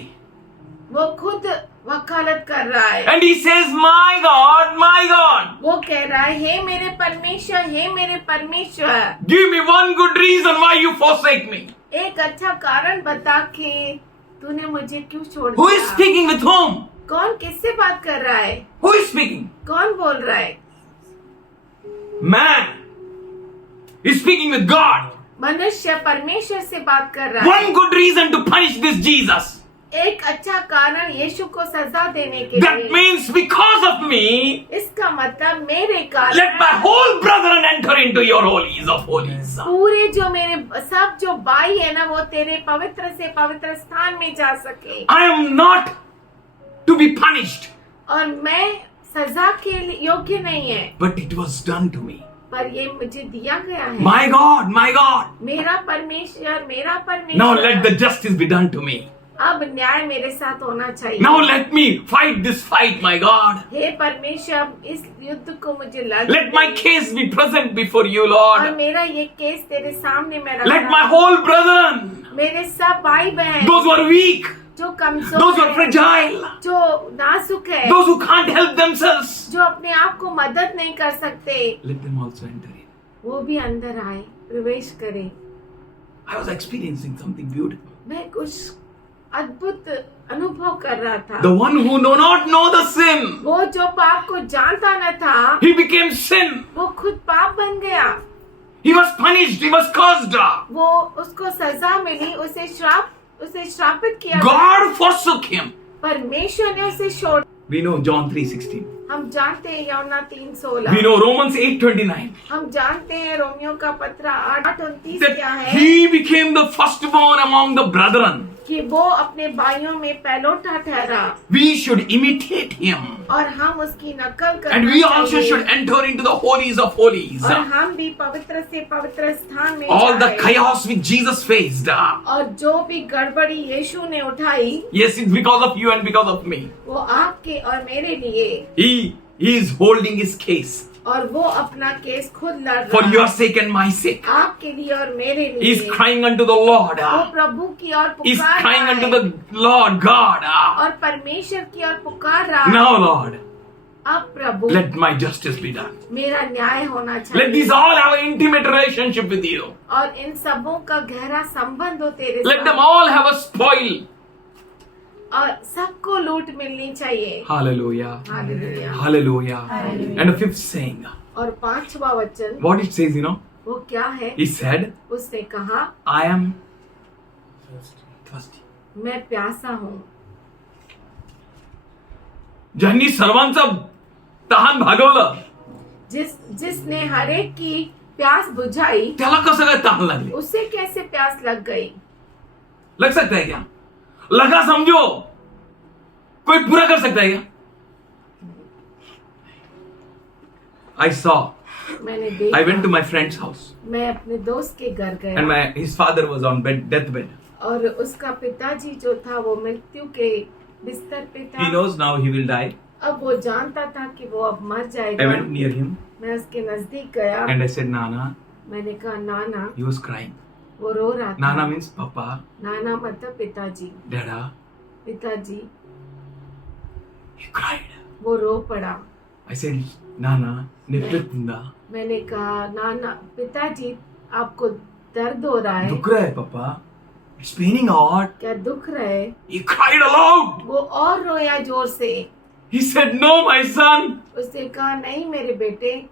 वो खुद वकालत कर रहा है। And he says, my God, my God. वो कह रहा है, हे मेरे परमेश्वर, हे मेरे परमेश्वर, Give me one good reason why you forsake me. एक अच्छा कारण बता के तूने मुझे क्यों छोड़ Who is दिया? speaking with whom? कौन किससे बात कर रहा है? Who is speaking? कौन बोल रहा है? Man is speaking with God. मनुष्य परमेश्वर से बात कर रहा है। One good reason to punish this Jesus. एक अच्छा कारण यीशु को सजा देने के That लिए। means because of me, इसका मतलब मेरे कारण let my whole brethren enter into your holies of holies. पूरे जो मेरे सब जो भाई है ना वो तेरे पवित्र से पवित्र स्थान में जा सके। I am not to be punished, और मैं सजा के लिए योग्य नहीं है, but it was done to me. पर ये मुझे दिया गया है। My God, my God. मेरा परमेश्वर, मेरा परमेश्वर। Now let the justice be done to me. अब न्याय मेरे साथ होना चाहिए। Now let me fight this fight, my God. हे परमेश्वर, इस युद्ध को मुझे लड़। Let my case be present before you, और Lord. मेरा ये केस तेरे सामने मैं रख Let my whole brethren, मेरे सब भाई बहन those who are weak, जो कमजोर those who are है, fragile, जो नाजुक है, those who can't help themselves, जो अपने आप को मदद नहीं कर सकते, let them also enter in. वो भी अंदर आए, प्रवेश करें। I was experiencing something beautiful. मैं कुछ अद्भुत अनुभव कर रहा था। The one who do not know the sin, वो जो पाप को जानता न था, he became sin. वो खुद पाप बन गया। He was punished, he was cursed. वो उसको सजा मिली, उसे श्रापित किया। God forsook him. परमेश्वर ने उसे छोड़। We know John 3:16. हम जानते हैं यूहन्ना 3:16। We know Romans 8:29. हम जानते हैं रोमियो का पत्र 8:29 क्या That है, he became the firstborn among the brethren. कि वो अपने भाइयों में पहलौठा ठहरा We should imitate him. और हम उसकी नकल करना And we also चाहिए। should enter into the holies of holies. और हम भी पवित्र से पवित्र स्थान में All the जाएं। chaos which Jesus faced. और जो भी गड़बड़ी यीशु ने उठाई, Yes, it's because of you and because of me. वो आपके और मेरे लिए, He is holding his case और वो अपना केस खुद लड़ for रहा your है, sake and my sake. आपके लिए और मेरे He लिए। is crying unto the Lord. वो प्रभु की ओर He is पुकार crying रहा unto है the Lord God. और परमेश्वर की ओर पुकार रहा है। Now, Lord, अब प्रभु, let my justice be done. मेरा न्याय होना Let चाहिए these all have an intimate relationship with you. और इन सबों का गहरा संबंध हो तेरे Let them साथ, all have a spoil. और सबको लूट मिलनी चाहिए। Hallelujah. Hallelujah. Hallelujah. Hallelujah. And the fifth saying, और पांचवा वचन what it says, वो क्या है? he said, उसने कहा, I am thirsty. मैं प्यासा हूँ। ज्यांनी सर्वांचं तहान भागवलं जिसने हरेक की प्यास बुझाई, त्याला कसं काय तहान लागली? उसे कैसे प्यास लग गई? लग सकता है क्या? लगा समझो, कोई पूरा कर सकता है क्या? I saw. मैंने I देखा, went to my friend's house मैं अपने दोस्त के घर and गया his father was on deathbed. और उसका पिताजी जो था वो मृत्यु के बिस्तर पे He था। knows now he will die. अब वो जानता था कि वो अब मर I जाएगा। went near him मैं उसके नजदीक गया, and I said, Nana. मैंने कहा नाना। He was crying. वो रो रहा था। Nana means Papa, नाना मतलब पिताजी। Dada. पिताजी, He cried. वो रो पड़ा। I said, Nana, Nitritunda. मैंने कहा नाना, पिताजी आपको दर्द हो रहा है दुख रहा है पापा. It's paining hard. क्या? दुख रहे? He cried aloud. वो और रोया जोर से। He said, No, my son. उसने कहा नहीं मेरे बेटे।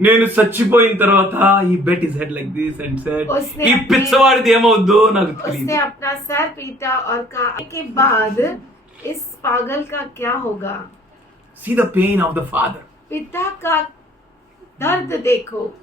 నేను చచ్చిపోయిన తర్వాత he bet his head like this and said, उसने ఈ अपने- పిచ్చవాడిది ఏమవుద్దో నాకు उसने తెలియదు. अपना सर पीटा और कहा के बाद इस पागल का क्या होगा? See the pain of the father. पिता का दर्द देखो।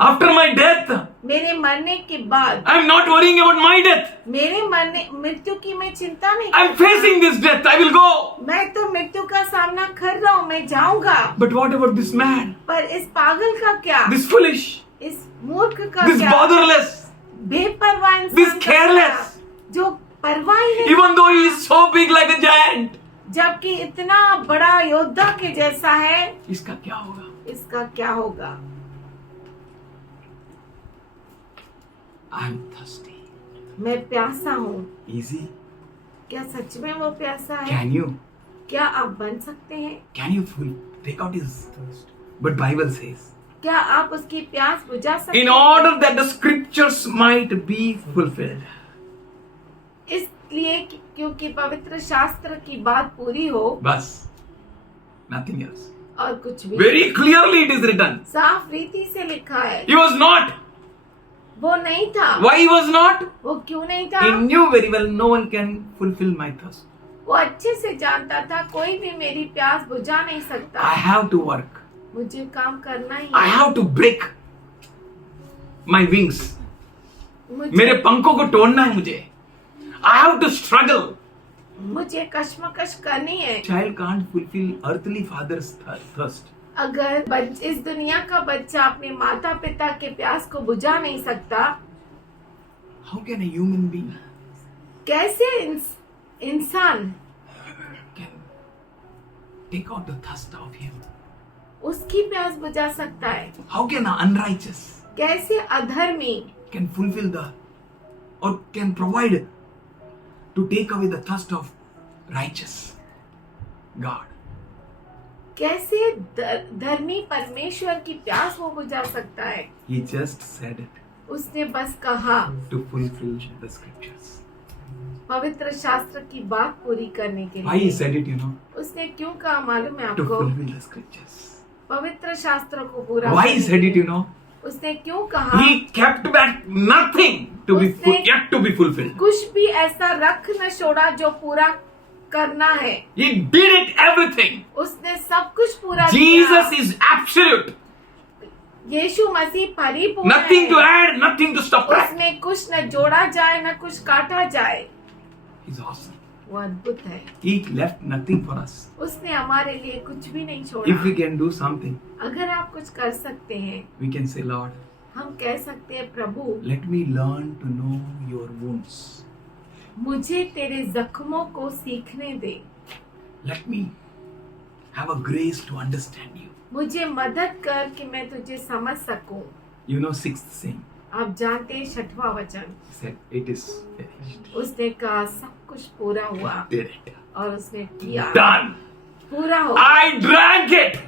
After my death, मेरे मरने के बाद, I am not worrying about my death. मेरे मरने मृत्यु की मैं चिंता नहीं I am करता। facing this death. I will go. मैं तो मृत्यु का सामना कर रहा हूँ, मैं जाऊंगा। But what about this man? पर इस पागल का क्या? This foolish? इस मूर्ख का This क्या? botherless? बेपरवाह इंसान This का क्या? careless? जो परवाह ही नहीं, Even though he is so big like a giant. जबकि इतना बड़ा योद्धा के जैसा है, इसका क्या होगा? इसका क्या होगा? I am thirsty. मैं प्यासा हूँ। Easy? क्या सच में वो प्यासा है? Can you? क्या आप बन सकते हैं? Can you take out his thirst? But Bible says, क्या आप उसकी प्यास बुझा सकते in हैं? order that the scriptures might be fulfilled. इसलिए क्योंकि पवित्र शास्त्र की बात पूरी हो Bas. Nothing else. और कुछ भी। Very clearly it is written. साफ रीति से लिखा है। He was not वो नहीं था। Why he was not? वो क्यों नहीं था? He knew very well no one can fulfill my thirst. वो अच्छे से जानता था कोई भी मेरी प्यास बुझा नहीं सकता। I have to work. मुझे काम करना ही I है। have to break my wings. मुझे मेरे पंखों को तोड़ना है मुझे. I have to struggle. मुझे कश्मकश करनी है। Child can't fulfill earthly father's thirst. अगर इस दुनिया का बच्चा अपने माता पिता के प्यास को बुझा नहीं सकता, How can a human being कैसे इंसान can take out the thirst of him? उसकी प्यास बुझा सकता है? How can an unrighteous कैसे अधर्मी can fulfill the or can provide to take away the thirst of righteous God? कैसे धर्मी परमेश्वर की प्यास वो बुझा सकता है? He just said it उसने बस कहा to fulfill the scriptures. पवित्र शास्त्र की बात पूरी करने के Why he लिए। said it, you know? उसने क्यों कहा मालूम है To आपको? fulfill the scriptures. पवित्र शास्त्र को पूरा Why he करने said के it, you लिए। know? उसने क्यों कहा? He kept back nothing to be उसने- yet to be fulfilled. कुछ भी ऐसा रख न छोड़ा जो पूरा करना है। He did it everything. उसने सब कुछ पूरा Jesus किया। is absolute. यीशु मसीह परिपूर्ण Nothing to है। add, nothing to subtract. उसमें कुछ न जोड़ा जाए न कुछ काटा जाए। He's awesome. वो अद्भुत है। He left nothing for us. उसने हमारे लिए कुछ भी नहीं If छोड़ा। we can do something, अगर आप कुछ कर सकते हैं, we can say, Lord, हम कह सकते हैं प्रभु let me learn to know your wounds. मुझे तेरे जख्मों को सीखने दे। Let me have a grace to understand you. मुझे मदद कर कि मैं तुझे समझ सकूं। You know, sixth saying. आप जानते हैं 6वां वचन, He said, it is finished. उसने कहा सब कुछ पूरा हुआ Did it. और उसने किया। Done. पूरा हो। I drank it.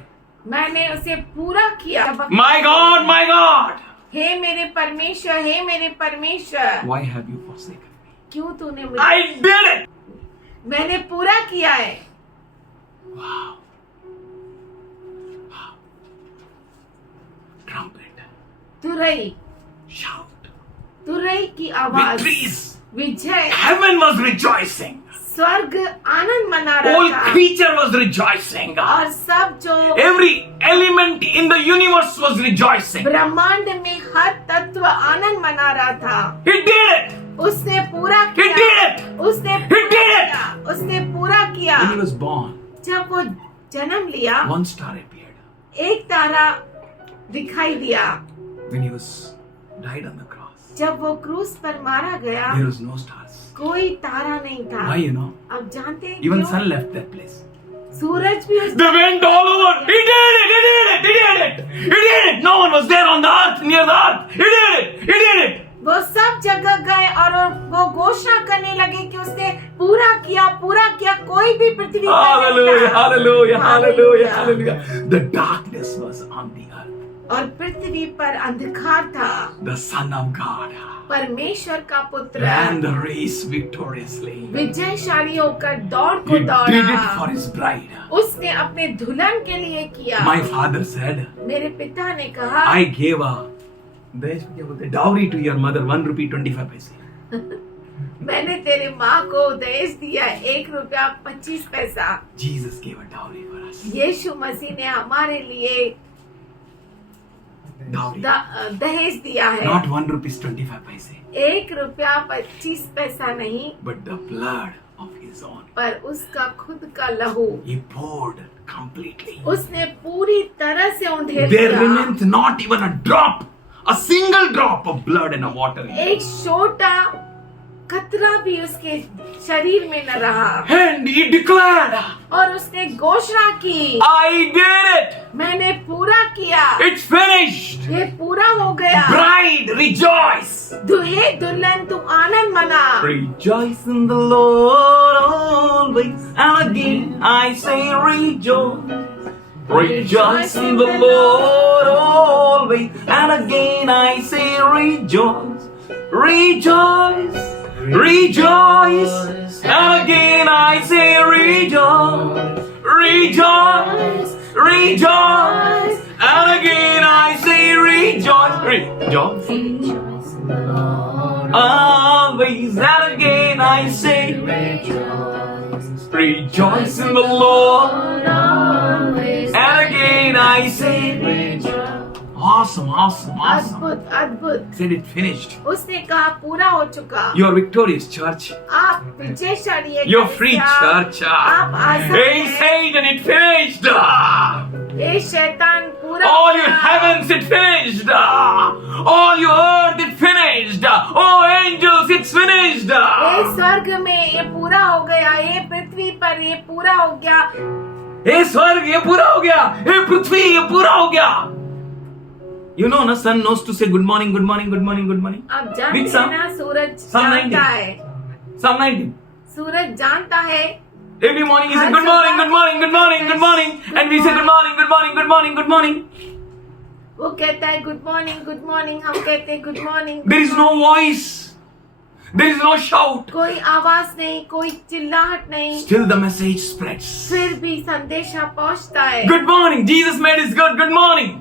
मैंने उसे पूरा किया। My God, my God. हे मेरे परमेश्वर, हे मेरे परमेश्वर, Why have you forsaken me? क्यों तूने I मुझे? did it. मैंने पूरा किया है। Wow. Wow. Trumpet. तुरई, Shout. तुरई की आवाज, Victories. Vijay, Heaven was rejoicing. स्वर्ग आनंद मना रहा All था creature was rejoicing. और सब जो Every element in the universe was rejoicing. ब्रह्मांड में हर तत्व आनंद मना रहा था। He did it. उसने पूरा He किया। did it. उसने He पूरा did it. किया। उसने पूरा किया। When he was born, जब वो जन्म लिया, one star appeared. एक तारा दिखाई दिया। When he was died on the cross, जब वो क्रूस पर मारा गया, there was no stars. कोई तारा नहीं था। Why, you know? अब जानते हैं Even क्यों? sun left that place. सूरज भी उस They went all over. He did it. He did it. He did it. He did it. No one was there on the earth, near the earth. He did it. He did it. वो सब जगह गए और वो घोषणा करने लगे कि उसने पूरा किया, पूरा किया। कोई भी पृथ्वी पर नहीं Hallelujah. था। Hallelujah. Hallelujah. Hallelujah. Hallelujah. The darkness was on the earth. और पृथ्वी पर अंधकार था। The Son of God परमेश्वर का पुत्र ran the race victoriously. विजयशाली होकर दौड़ He को did it दौड़ा। for his bride. उसने अपने दुल्हन के लिए किया। My father said, मेरे पिता ने कहा, I gave a दहेज को क्या बोलते हैं? Dowry to your mother, 1 rupee 25 paise. मैंने तेरे माँ को दहेज दिया 1 रुपया 25 पैसा। Jesus gave a dowry for us. यीशु मसीह ने हमारे लिए Dowry. दहेज दिया है। Not 1 rupees 25 paise, 1 रुपया 25 पैसा नहीं, but the blood of his own. पर उसका खुद का लहू He poured completely. उसने पूरी तरह से उंडेल There दिया। remained not even a drop, a single drop of blood in a water. एक छोटा कतरा भी उसके शरीर में न रहा। And he declared, और उसने घोषणा की, I did it. मैंने पूरा किया। It's finished. ये पूरा हो गया। Bride, rejoice. दुहे दुल्हन तू आनंद मना। Rejoice in the Lord always. And again I say rejoice. Rejoice in the Lord always. And again I say rejoice. Rejoice. Rejoice. And again I say rejoice. Rejoice. Rejoice. And again I say rejoice. Rejoice. Rejoice in Always and again I say, rejoice in the Lord. And again I say, awesome, awesome, awesome. अद्भुत अद्भुत. Said it finished. उसने कहा पूरा हो चुका. You are victorious, church. आप विजयशाली हैं. You're free, church. आप आजाद Hey, हैं. Satan, it finished. ये शैतान पूरा. All your heavens, it finished. All your earth, it finished. Oh, angels, it's finished. ये स्वर्ग में ये पूरा हो गया. ये पृथ्वी पर ये पूरा हो गया. हे स्वर्ग, ये पूरा हो गया. हे पृथ्वी, ये पूरा हो गया. You know, na, sun knows to say good morning, good morning, good morning, good morning. आप जानते Which हैं psalm? ना, सूरज Psalm 19. जानता है. Psalm 19. सूरज जानता है. Every morning he says good morning, good morning, good morning, good morning. And we say good morning, good morning, good morning, good morning. वो कहता है गुड मॉर्निंग गुड मॉर्निंग. हम कहते हैं good morning. There is no voice. There is no shout. कोई आवाज नहीं, कोई चिल्लाहट नहीं. Still the message spreads. फिर भी संदेशा पहुंचता है. Good morning. Jesus made his good. Good morning.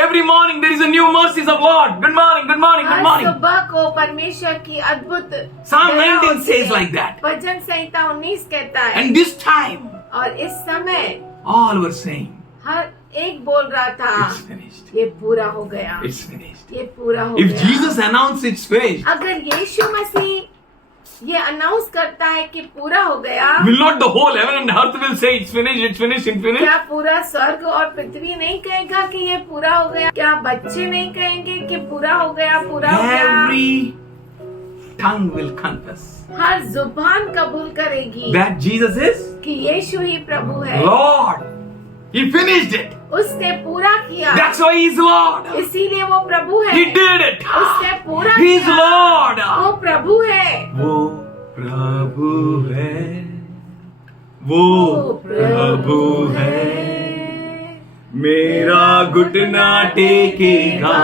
Every morning there is a new mercies of Lord. Good morning, good morning, good her morning. सुबह को परमेश्वर की अद्भुत Psalm दया 19 होती says है. like that. भजन संहिता 19 कहता है. And this time, और इस समय all were saying, हर एक बोल रहा था it's finished. ये पूरा हो गया. It's finished. ये पूरा हो If गया. Jesus announced it's finished, अगर यीशु मसीह ये अनाउंस करता है कि पूरा हो गया, will not the whole heaven and earth will say it's finished, it's finished, it's finished? क्या पूरा स्वर्ग और पृथ्वी नहीं कहेगा कि ये पूरा हो गया? क्या बच्चे नहीं कहेंगे कि पूरा हो गया, पूरा हो गया? Every tongue will confess हर जुबान कबूल करेगी that Jesus is कि यीशु ही प्रभु है. Lord. He finished it. उसने पूरा किया. That's why he's Lord. इसीलिए वो प्रभु है. He did it. उसने पूरा He's किया. Lord. वो प्रभु है. वो प्रभु है. वो प्रभु है. मेरा घुटना टेकेगा,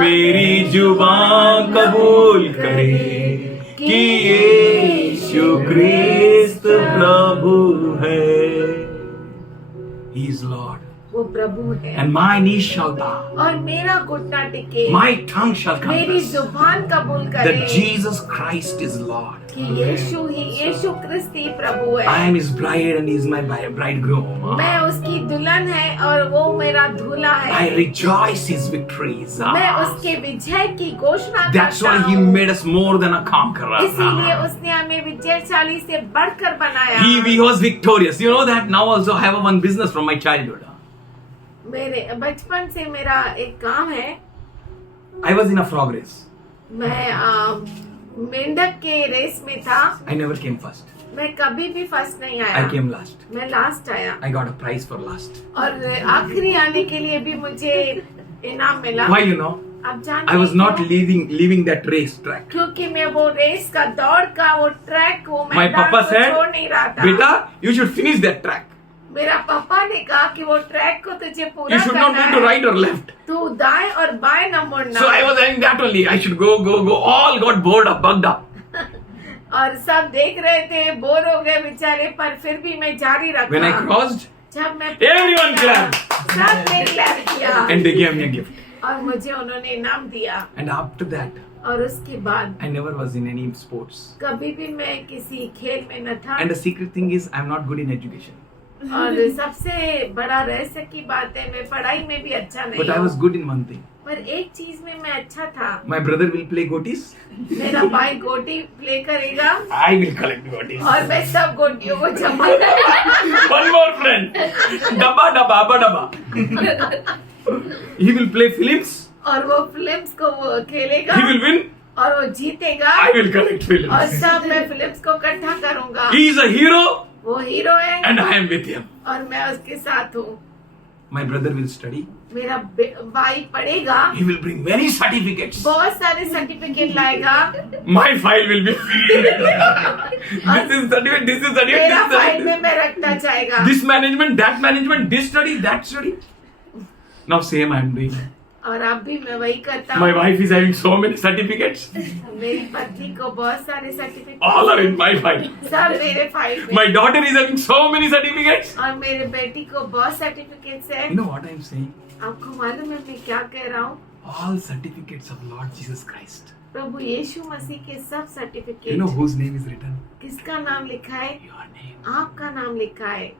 मेरी जुबान कबूल करे कि यीशु क्रिस्त प्रभु है. He is Lord. वो प्रभु है. And my knee shall bow. और मेरा घुटना टिके. My tongue shall मेरी confess जुबान कबूल करे that Jesus Christ is Lord. कि यीशु क्रिस्त ही प्रभु है. I am his bride and he is my bridegroom. मैं उसकी दुल्हन है और वो मेरा दूल्हा है. I rejoice his victories. मैं उसके विजय की घोषणा That's करता why he हूँ. made us more than a conqueror. इसीलिए उसने हमें विजयशाली से बढ़कर बनाया. He was victorious. You know that now also I have one business from my childhood. मेरे बचपन से मेरा एक काम है. I was in a frog race. मैं मेंढक के रेस में था. I never came first. मैं कभी भी फर्स्ट नहीं I आया. came last. मैं लास्ट आया. I got a prize for last. और आखिरी आने के लिए भी मुझे इनाम मिला. Why you know? आप जानते I was हैं not क्यों? leaving that race track. क्योंकि मैं वो रेस का दौड़ का वो ट्रैक को My मैदान papa को said, छोड़ नहीं रहा था. Beta, you should finish that track. मेरा पापा ने कहा कि वो ट्रैक को तुझे पूरा You should not करना go to है. right or left. तू दाएं और बाएं न मुड़ना. So I was having that only. I should go. All got bored up, bugged up. और सब देख रहे थे, बोर हो गए बेचारे, पर फिर भी मैं जारी रखा. When I crossed, जब मैं everyone clapped. सबने क्लैप किया And they gave me a gift. और मुझे उन्होंने इनाम दिया. And after that, और उसके बाद I never was in any sports. कभी भी मैं किसी खेल में न था. And the secret thing is, I'm not good in education. और सबसे बड़ा रहस्य की बात है, मैं पढ़ाई में भी अच्छा नहीं But I हूँ. was good in one thing. पर एक चीज में मैं अच्छा था. My brother will play gotis. मेरा भाई गोटी प्ले करेगा I will collect gotis. और मैं सब गोटियों को जमा करूंगा. One more friend. Dabba. He will play films. और वो फिल्म्स को वो खेलेगा He will win. और वो जीतेगा. I will collect और films. सब मैं फिल्म्स को इकट्ठा करूंगा. He is a hero वो हीरो है and I am with him. और मैं उसके साथ हूँ. My brother will study. मेरा भाई पढ़ेगा, He will bring many certificates. बहुत सारे सर्टिफिकेट लाएगा. My file will be filled. This is certificate, this is certificate, मेरा this is फाइल में certificate. मैं रखता जाएगा. This management, this study, that study. Now same I am doing. और अब भी मैं वही करता My हूँ. wife is having so many certificates. मेरी पत्नी को बहुत सारे certificate All are in my file. सब मेरे फाइल में. My daughter is having so many certificates. और मेरे बेटी को बहुत सर्टिफिकेट्स है. You know what I am saying? आपको मालूम है मैं क्या कह रहा हूँ? All certificates of Lord Jesus Christ. प्रभु यीशु मसीह के सब You certificate know whose name is written? किसका नाम लिखा है? Your name. आपका नाम लिखा है,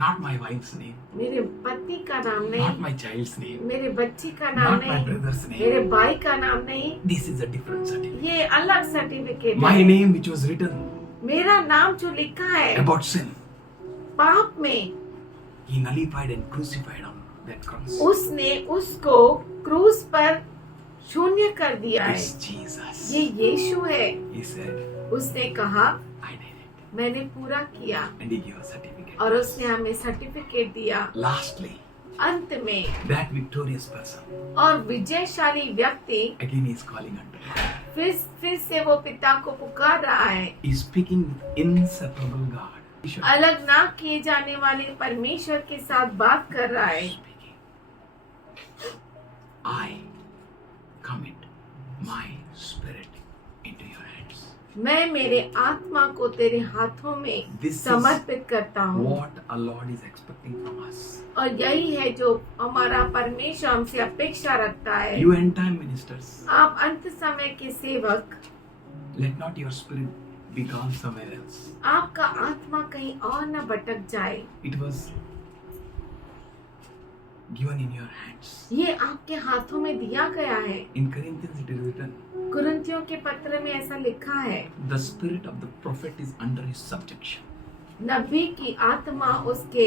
Not my wife's name. मेरे पति का नाम Not नहीं, my child's name. मेरे बच्ची का नाम Not my नहीं, brother's मेरे name. भाई का नाम नहीं। This is a different certificate. ये अलग सर्टिफिकेट My है। name which was written मेरा नाम जो लिखा है about sin. पाप में, He nullified and crucified on that cross. उसने उसको क्रूस पर शून्य कर दिया है। It's Jesus. ये यीशु है। He said, उसने कहा I did it. मैंने पूरा किया, And he gave a certificate. और उसने हमें सर्टिफिकेट दिया। Lastly, अंत में that victorious person और विजयशाली व्यक्ति again is calling unto God. फिर से वो पिता को पुकार रहा है। He is speaking with inseparable God. He should अलग ना किए जाने वाले परमेश्वर के साथ बात कर रहा है। speaking. I commit my spirit into your hands. मैं मेरे आत्मा को तेरे हाथों में This is समर्पित करता हूँ। What our Lord is expecting from us. और यही है जो हमारा परमेश्वर हमसे अपेक्षा रखता है। You end time ministers, आप अंत समय के सेवक, let not your spirit be gone somewhere else. आपका आत्मा कहीं और न भटक जाए। It was given in your hands. ये आपके हाथों में दिया गया है। In Corinthians it is written, कुरिन्थियों के पत्र में ऐसा लिखा है, the spirit of the prophet is under his subjection. नबी की आत्मा उसके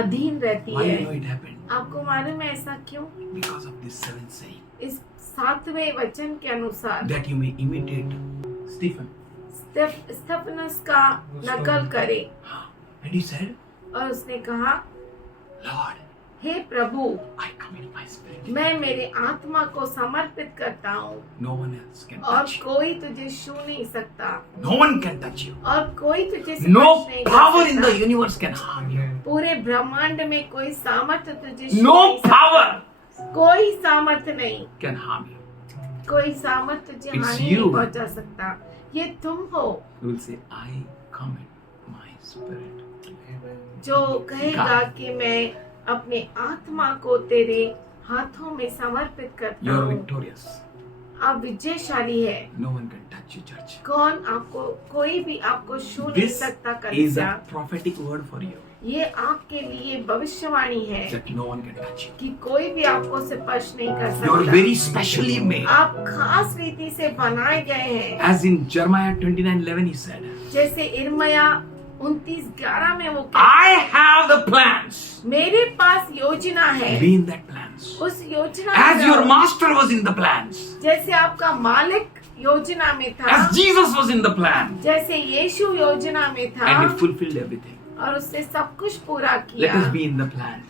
अधीन रहती Why है। you know it happened? आपको मालूम है ऐसा क्यों? Because of this seventh saying, इस 7वें वचन के अनुसार that you may imitate Stephen. स्तेफनस का नकल करे। And he said, और उसने कहा, Lord, hey Prabhu, I commit my spirit. मैं मेरे आत्मा को समर्पित करता हूँ, No one else can और touch you. कोई तुझे छू नहीं सकता, No one can touch you. और कोई तुझे स्पर्श No नहीं कर power in सकता। the universe can harm you. पूरे ब्रह्मांड में कोई सामर्थ्य तुझे छू No नहीं सकता। power कोई सामर्थ्य नहीं, can harm you. कोई सामर्थ्य तुझे It's हानि you. नहीं पहुंचा सकता। ये तुम हो You will say, I commit my spirit. जो कहेगा कि मैं अपने आत्मा को तेरे हाथों में समर्पित करता You are हूँ। victorious. आप विजयशाली है। No one can touch you, church. कौन आपको, कोई भी आपको छू नहीं This सकता is कलीसिया। a prophetic word for you. ये आपके लिए भविष्यवाणी है That no one can touch you. कि कोई भी आपको स्पर्श नहीं कर You are सकता। very specially made. आप खास रीति से बनाए गए हैं। As in Jeremiah 29:11 he said, जैसे इर्मया 29:11 में वो कहता I have the plans. है, मेरे पास योजना है। Be in that plans. उस योजना As में your रहो। master was in the plans. जैसे आपका मालिक योजना में था, As Jesus was in the plan. जैसे यीशु योजना में था, And he fulfilled everything. और उसने सब कुछ पूरा Let किया। us be in the plan.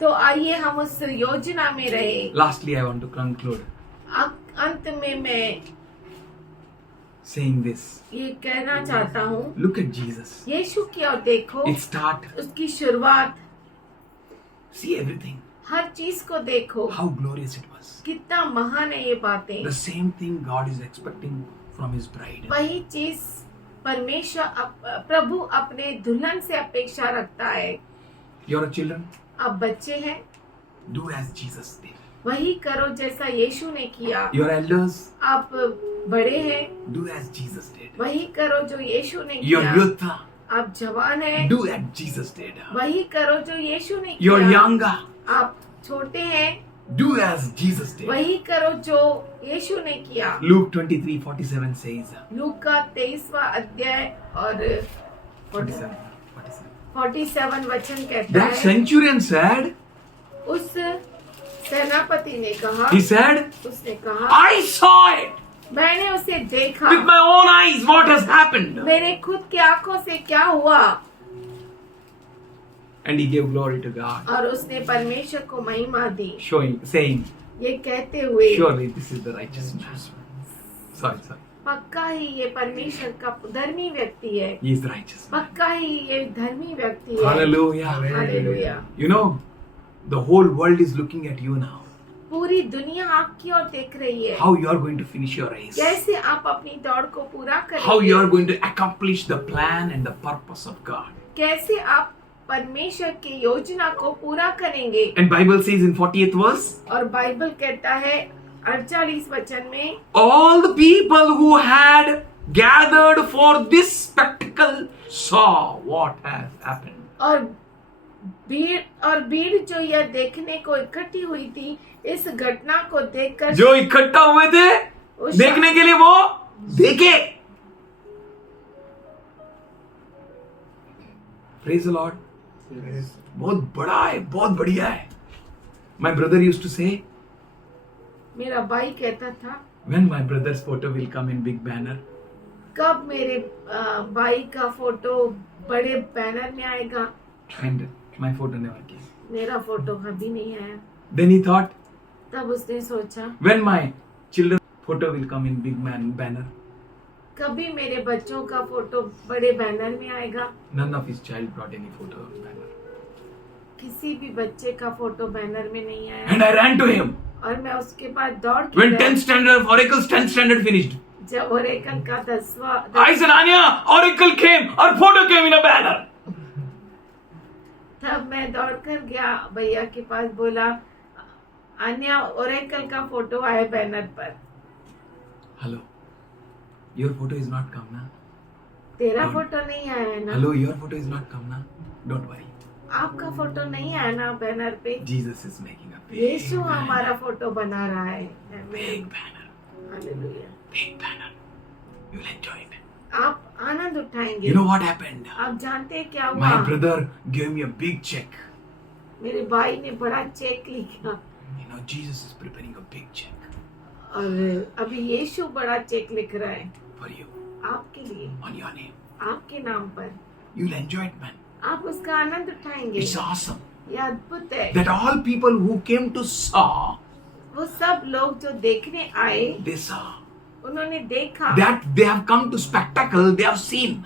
तो आइए हम उस योजना में रहे। Lastly, I want to conclude अंत में मैं saying this. ये कहना चाहता हूँ, Look at Jesus. यीशु की ओर देखो, It start. उसकी शुरुआत, See everything. हर चीज को देखो, How glorious it was. कितना महान है ये बातें। The same thing God is expecting from his bride. वही चीज परमेश्वर प्रभु अपने दुल्हन से अपेक्षा रखता है। Your children, आप बच्चे हैं, do as Jesus did. वही करो जैसा यीशु ने किया। Your elders, आप बड़े हैं, do as Jesus did. वही करो जो यीशु ने Your किया। youth, आप जवान हैं, do as Jesus did. वही करो जो यीशु ने Your किया। younger, आप छोटे हैं, do as Jesus did. वही करो जो यीशु ने किया। Luke 23:47 says, लूका 23वां अध्याय और 47. 47 वचन कहता That है, centurion said, उस सेनापति ने कहा, he said, उसने कहा, I saw it मैंने उसे देखा, with my own eyes what has happened. मेरे खुद की आंखों से क्या हुआ। And he gave glory to God, और उसने परमेश्वर को महिमा दी, saying, ये कहते हुए, surely this is the righteous man. Sorry. पक्का ही ये परमेश्वर का धर्मी व्यक्ति है, He is the righteous man. पक्का ही ये धर्मी व्यक्ति है। Hallelujah. Hallelujah. You know, the whole world is looking at you now. पूरी दुनिया आपकी ओर देख रही है, How you are going to finish your race. कैसे आप अपनी दौड़ को पूरा How you are करेंगे, going to accomplish the plan and the purpose of God. कैसे आप परमेश्वर की योजना को पूरा करेंगे। And Bible says in 40th verse, और बाइबल कहता है 48 वचन में all the people who had gathered for this spectacle saw what had happened. और भीड़ जो यह देखने को इकट्ठी हुई थी, इस घटना को देखकर जो इकट्ठा हुए थे देखने के लिए वो देखे. Praise the Lord. बहुत बड़ा है, बहुत बढ़िया है. My brother used to say, मेरा भाई कहता था, when my brother's photo will come in big banner, कब मेरे भाई का फोटो बड़े बैनर में आएगा. and my photo never came. मेरा फोटो कभी नहीं आया. Then he thought, तब उसने सोचा, when my children's photo will come in big banner, कभी मेरे बच्चों का फोटो बड़े बैनर में आएगा. none of his child brought any photo on banner. किसी भी बच्चे का फोटो बैनर में नहीं आया. And I ran to him. और मैं उसके पास दौड़ के When गया. 10th standard, Oracle's 10th standard finished, जब ओरेकल का 10वां I said, Anya, Oracle came, our photo came in a banner. तब मैं दौड़कर गया भैया के पास, बोला अन्या ओरेकल का फोटो आया बैनर पर. Hello, your photo is not come na. तेरा Don't. फोटो नहीं आया है ना. Hello, your photo is not come na. Don't worry. आपका फोटो नहीं आया ना बैनर पे. Jesus is making a big यीशु banner. हमारा फोटो बना रहा है. Big banner. Hallelujah. Big banner. You'll enjoy it. आप आनंद उठाएंगे. You know what happened? आप जानते हैं क्या हुआ? My brother gave me a big check. मेरे भाई ने बड़ा चेक लिखा. You know, Jesus is preparing a big check और अभी यीशु बड़ा चेक लिख रहा है for you आपके लिए, on your name. आपके नाम पर. You'll enjoy it, man. आप उसका आनंद उठाएंगे. It's awesome ये अद्भुत है. that all people who came to saw, वो सब लोग जो देखने आए, they saw उन्होंने देखा. that they have come to spectacle, they have seen,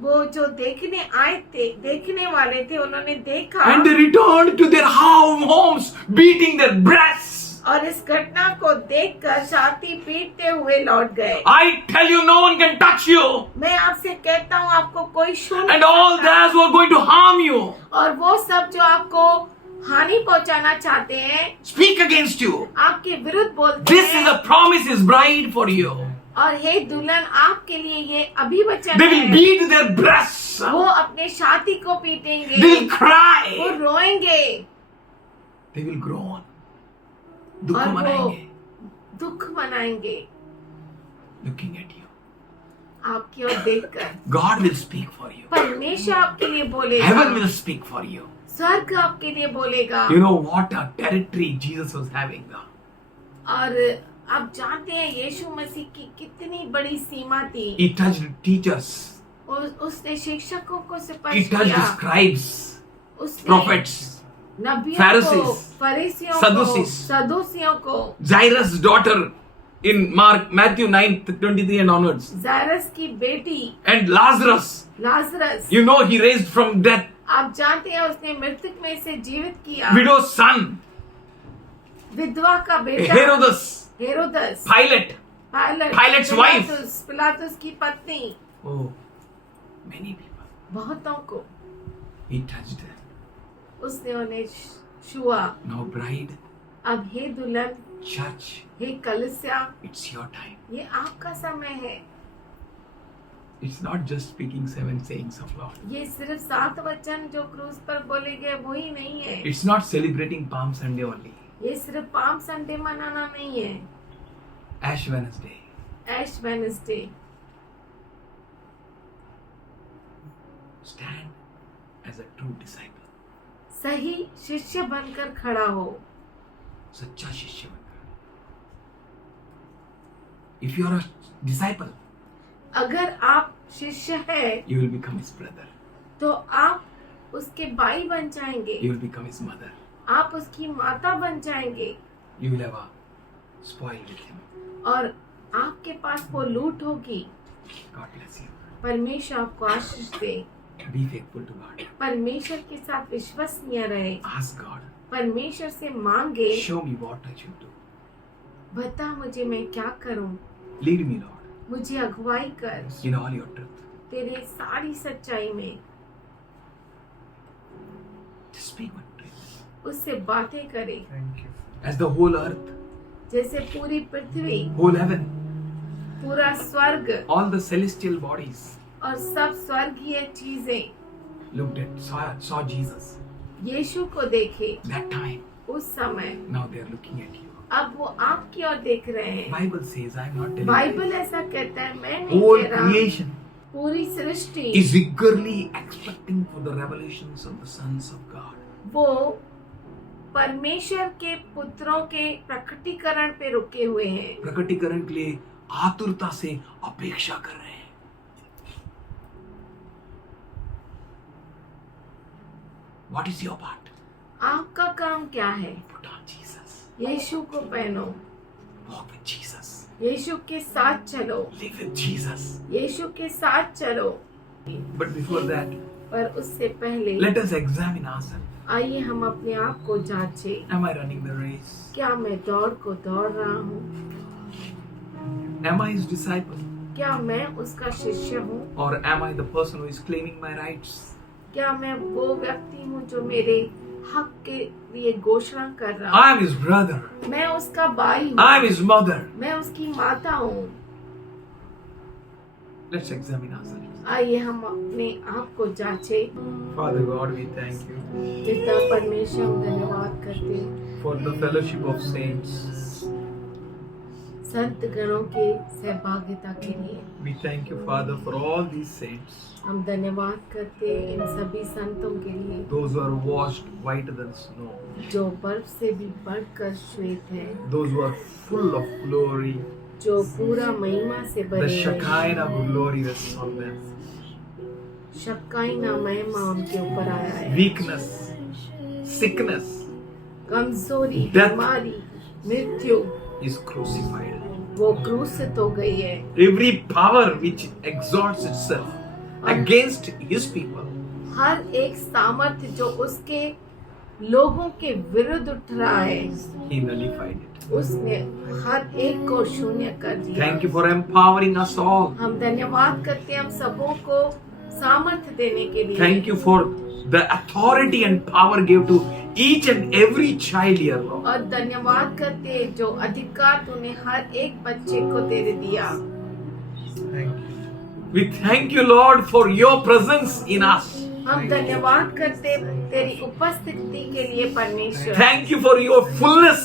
वो जो देखने आए थे, देखने वाले थे, उन्होंने देखा. and they returned to their homes, beating their breasts. और इस घटना को देखकर छाती पीटते हुए लौट गए. I tell you, no one can touch you, मैं आपसे कहता हूँ, आपको कोई छू नहीं and all सकता. those who are going to harm you, और वो सब जो आपको हानि पहुंचाना चाहते हैं, speak against you. आपके विरुद्ध बोलते This is हैं. a promise, His bride for you. और हे दुल्हन, आपके लिए ये अभिवचन They will है. beat their breasts. वो अपने छाती को पीटेंगे. They will वो cry. रोएंगे They will groan. दुख और वो मनाएंगे. दुख मनाएंगे Looking at you. आपकी ओर देखकर. God will speak for you. परमेश्वर आपके लिए बोलेगा. Heaven will speak for you. स्वर्ग आपके लिए बोलेगा. You know what a territory Jesus was having now. और आप जानते हैं यीशु मसीह की कितनी बड़ी सीमा थी. He touched teachers. उसने शिक्षकों को He स्पर्श touched किया. scribes, उसने prophets, नबियों को, Pharisees, फरीसियों को, Sadducees. सदूसियों को, Jairus' daughter in Matthew 9:23 and onwards, जायरस की बेटी and Lazarus. Lazarus. You know he raised from death. आप जानते हैं उसने मृतक में से जीवित किया. Widow's son, विधवा का बेटा Herodas, Herod, Pilate. Pilate's wife. पिलातुस की पत्नी. Oh, many people. बहुतों को He touched them. उसने उन्हें छुआ. Now, bride, अब हे दुल्हन, church, हे कलीसिया, it's your time. ये आपका समय है. It's not just speaking 7 sayings of Lord. ये सिर्फ 7 वचन जो क्रूस पर बोले गए वही नहीं है. It's not celebrating Palm Sunday only. ये सिर्फ पाम संडे मनाना नहीं है. Ash Wednesday. Ash Wednesday. Stand as a true disciple. सही शिष्य बनकर खड़ा हो. सच्चा शिष्य बनकर. If you are a disciple, अगर आप शिष्य है you will become his brother. तो आप उसके भाई बन जाएंगे. You will become his mother. आप उसकी माता बन जाएंगे. You will have a spoil with him. और आपके पास वो लूट होगी. God bless you. परमेश्वर आपको आशीष दे. Be faithful to God. परमेश्वर के साथ विश्वसनीय रहे. Ask God. परमेश्वर से मांगे, Show me what I should do. बता मुझे मैं क्या करूं. Lead me, Lord, मुझे अगुवाई कर in all your truth. तेरे सारी सच्चाई में. Just speak one truth. उससे बातें करे. As the whole earth जैसे पूरी पृथ्वी, whole heaven, पूरा स्वर्ग all the celestial bodies और सब स्वर्गीय चीजें looked at, saw Jesus. यीशु को देखे That time, उस समय, now they are looking at you. अब वो आपकी ओर देख रहे हैं। Bible says, I am not telling you. Bible ऐसा कहता है, मैं नहीं Whole कह रहा, creation पूरी सृष्टि is eagerly expecting for the revelations of the sons of God. वो परमेश्वर के पुत्रों के प्रकटीकरण पे रुके हुए हैं। प्रकटीकरण के लिए आतुरता से अपेक्षा कर रहे हैं। What is your part? आपका काम क्या है? Put on Jesus. यीशु को पहनो, Walk with Jesus. यीशु के साथ चलो, Live with Jesus. यीशु के साथ चलो। But before that, पर उससे पहले let us examine ourselves. आइए हम अपने आप को जांचें। Am I running the race? क्या मैं दौड़ को दौड़ रहा हूँ? Am I his disciple? क्या मैं उसका शिष्य हूँ? Or am I the person who is claiming my rights? क्या मैं वो व्यक्ति हूँ जो मेरे हक के लिए घोषणा कर रहा I हूँ? am his brother. मैं उसका भाई हूँ, I am his mother. मैं उसकी माता हूँ। Let's examine ourselves. आइए हम अपने आप को जांचें। Father God, we thank you पिता परमेश्वर, हम धन्यवाद करते हैं for the fellowship of saints. संत गणों के सहभागिता के लिए। We thank you, Father, for all these saints. हम धन्यवाद करते हैं इन सभी संतों के लिए Those who are washed whiter than snow. जो बर्फ से भी बढ़कर श्वेत है, Those who are full of glory. जो पूरा महिमा से The भरे हैं। Shekinah glory rests on them. शक्काइना महिमा उनके ऊपर आया है। Weakness, sickness कमजोरी, Death. बीमारी, मृत्यु is crucified. वो क्रूसित हो गई है। Every power which exalts itself against his people, हर एक सामर्थ्य जो उसके लोगों के विरुद्ध उठ रहा है, he nullified it. उसने हर एक को शून्य कर दिया। Thank you for empowering us all. हम धन्यवाद करते हैं हम सबों को सामर्थ्य देने के लिए। Thank you for the authority and power gave to each and every child here, Lord. और धन्यवाद करते हैं जो अधिकार तूने हर एक बच्चे को दे दिया। We thank you, Lord, for your presence in us. हम धन्यवाद करते हैं तेरी उपस्थिति के लिए परमेश्वर। Thank you for your fullness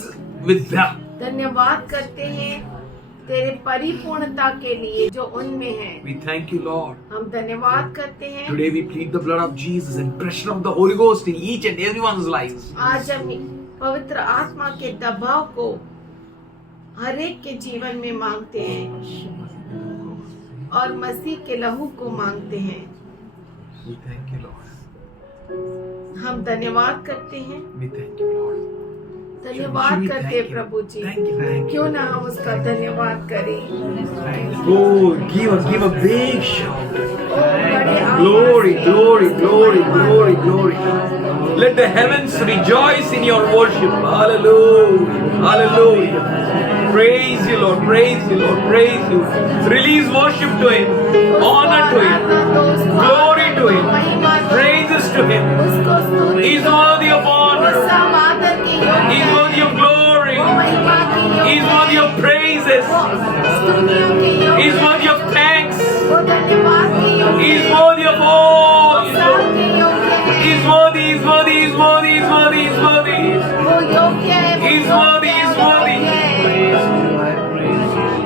with them. धन्यवाद करते हैं तेरे परिपूर्णता के लिए जो उनमें है। We thank you, Lord. हम धन्यवाद करते हैं। Today we plead the blood of Jesus and pressure of the Holy Ghost in each and everyone's lives. आज हम पवित्र आत्मा के दबाव को हर एक के जीवन में मांगते हैं और मसीह के लहू को मांगते हैं। We thank you, Lord. हम धन्यवाद करते हैं। We thank you, Lord. धन्यवाद करते हैं प्रभु जी। Thank you, thank you. क्यों ना हम उसका धन्यवाद करें। Oh, give a big shout. बड़े आवाज Glory, से glory, उसको glory, महिमा glory, दो। glory. Let the heavens rejoice in your worship. Hallelujah, hallelujah. Praise you, Lord, praise you, Lord, praise you. Release worship to Him, honor to Him, glory to Him, praises to Him. उसको स्तुति He's दो। worthy of वो honor. सब आदर के योग्य He's है। worthy of glory. वो महिमा के योग्य He's है। worthy of praises. वो स्तुतियों के योग्य He's है। worthy of thanks. वो धन्यवाद के योग्य He's है। worthy of all. वो सब के योग्य है। He's worthy, He's worthy, He's worthy, He's worthy, He's worthy. वो योग्य है। वो He's worthy, He's worthy. योग्य है।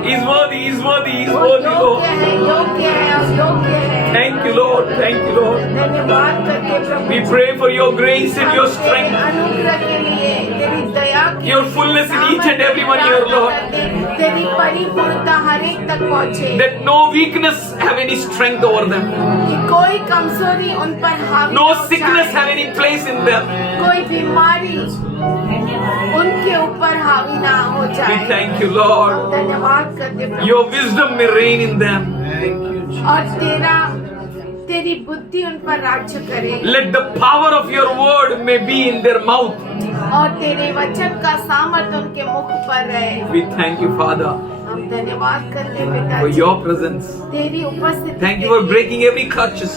He's worthy, He's worthy, He's वो worthy, Lord. योग्य है, योग्य है, और योग्य है। Thank you, Lord. Thank you, Lord. धन्यवाद करते प्रभु। We pray for your grace and your हम तेरे strength, अनुग्रह के लिए, तेरी दया के your लिए fullness in each and every one प्रार्थना here, Lord. करते हैं। तेरी परिपूर्णता हर एक तक पहुँचे। That no weakness have any strength over them. कि कोई कमजोरी उन पर हावी No न हो sickness जाए। have any place in them. कोई बीमारी उनके ऊपर हावी ना हो We जाए। thank you, हम Lord. धन्यवाद करते प्रभु। Your wisdom may reign in them. और तेरी बुद्धि उन पर राज्य करे। Let the power of your word may be in their mouth. और तेरे वचन का सामर्थ्य उनके मुख पर रहे। We thank you, Father. हम हम धन्यवाद करते हैं पिता for जी, your presence. तेरी उपस्थिति Thank you के for लिए। breaking every clutches.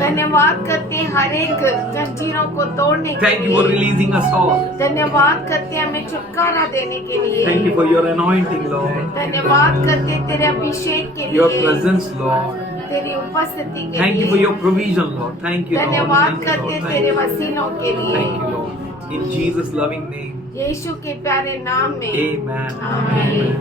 धन्यवाद करते हैं हर एक जंजीरों को तोड़ने के Thank you for लिए। releasing us all. धन्यवाद करते हैं हमें छुटकारा देने के लिए। Thank you for your anointing, Lord. धन्यवाद करते हैं तेरे अभिषेक के Your लिए, presence, Lord. तेरी उपस्थिति के Thank you for लिए। your provision, Lord. Thank you, Lord. धन्यवाद Thank you, करते Lord. हैं तेरे Thank you. वसीलों के लिए। Thank you, Lord. In Jesus' loving name. यीशु के प्यारे नाम में Amen. आमीन।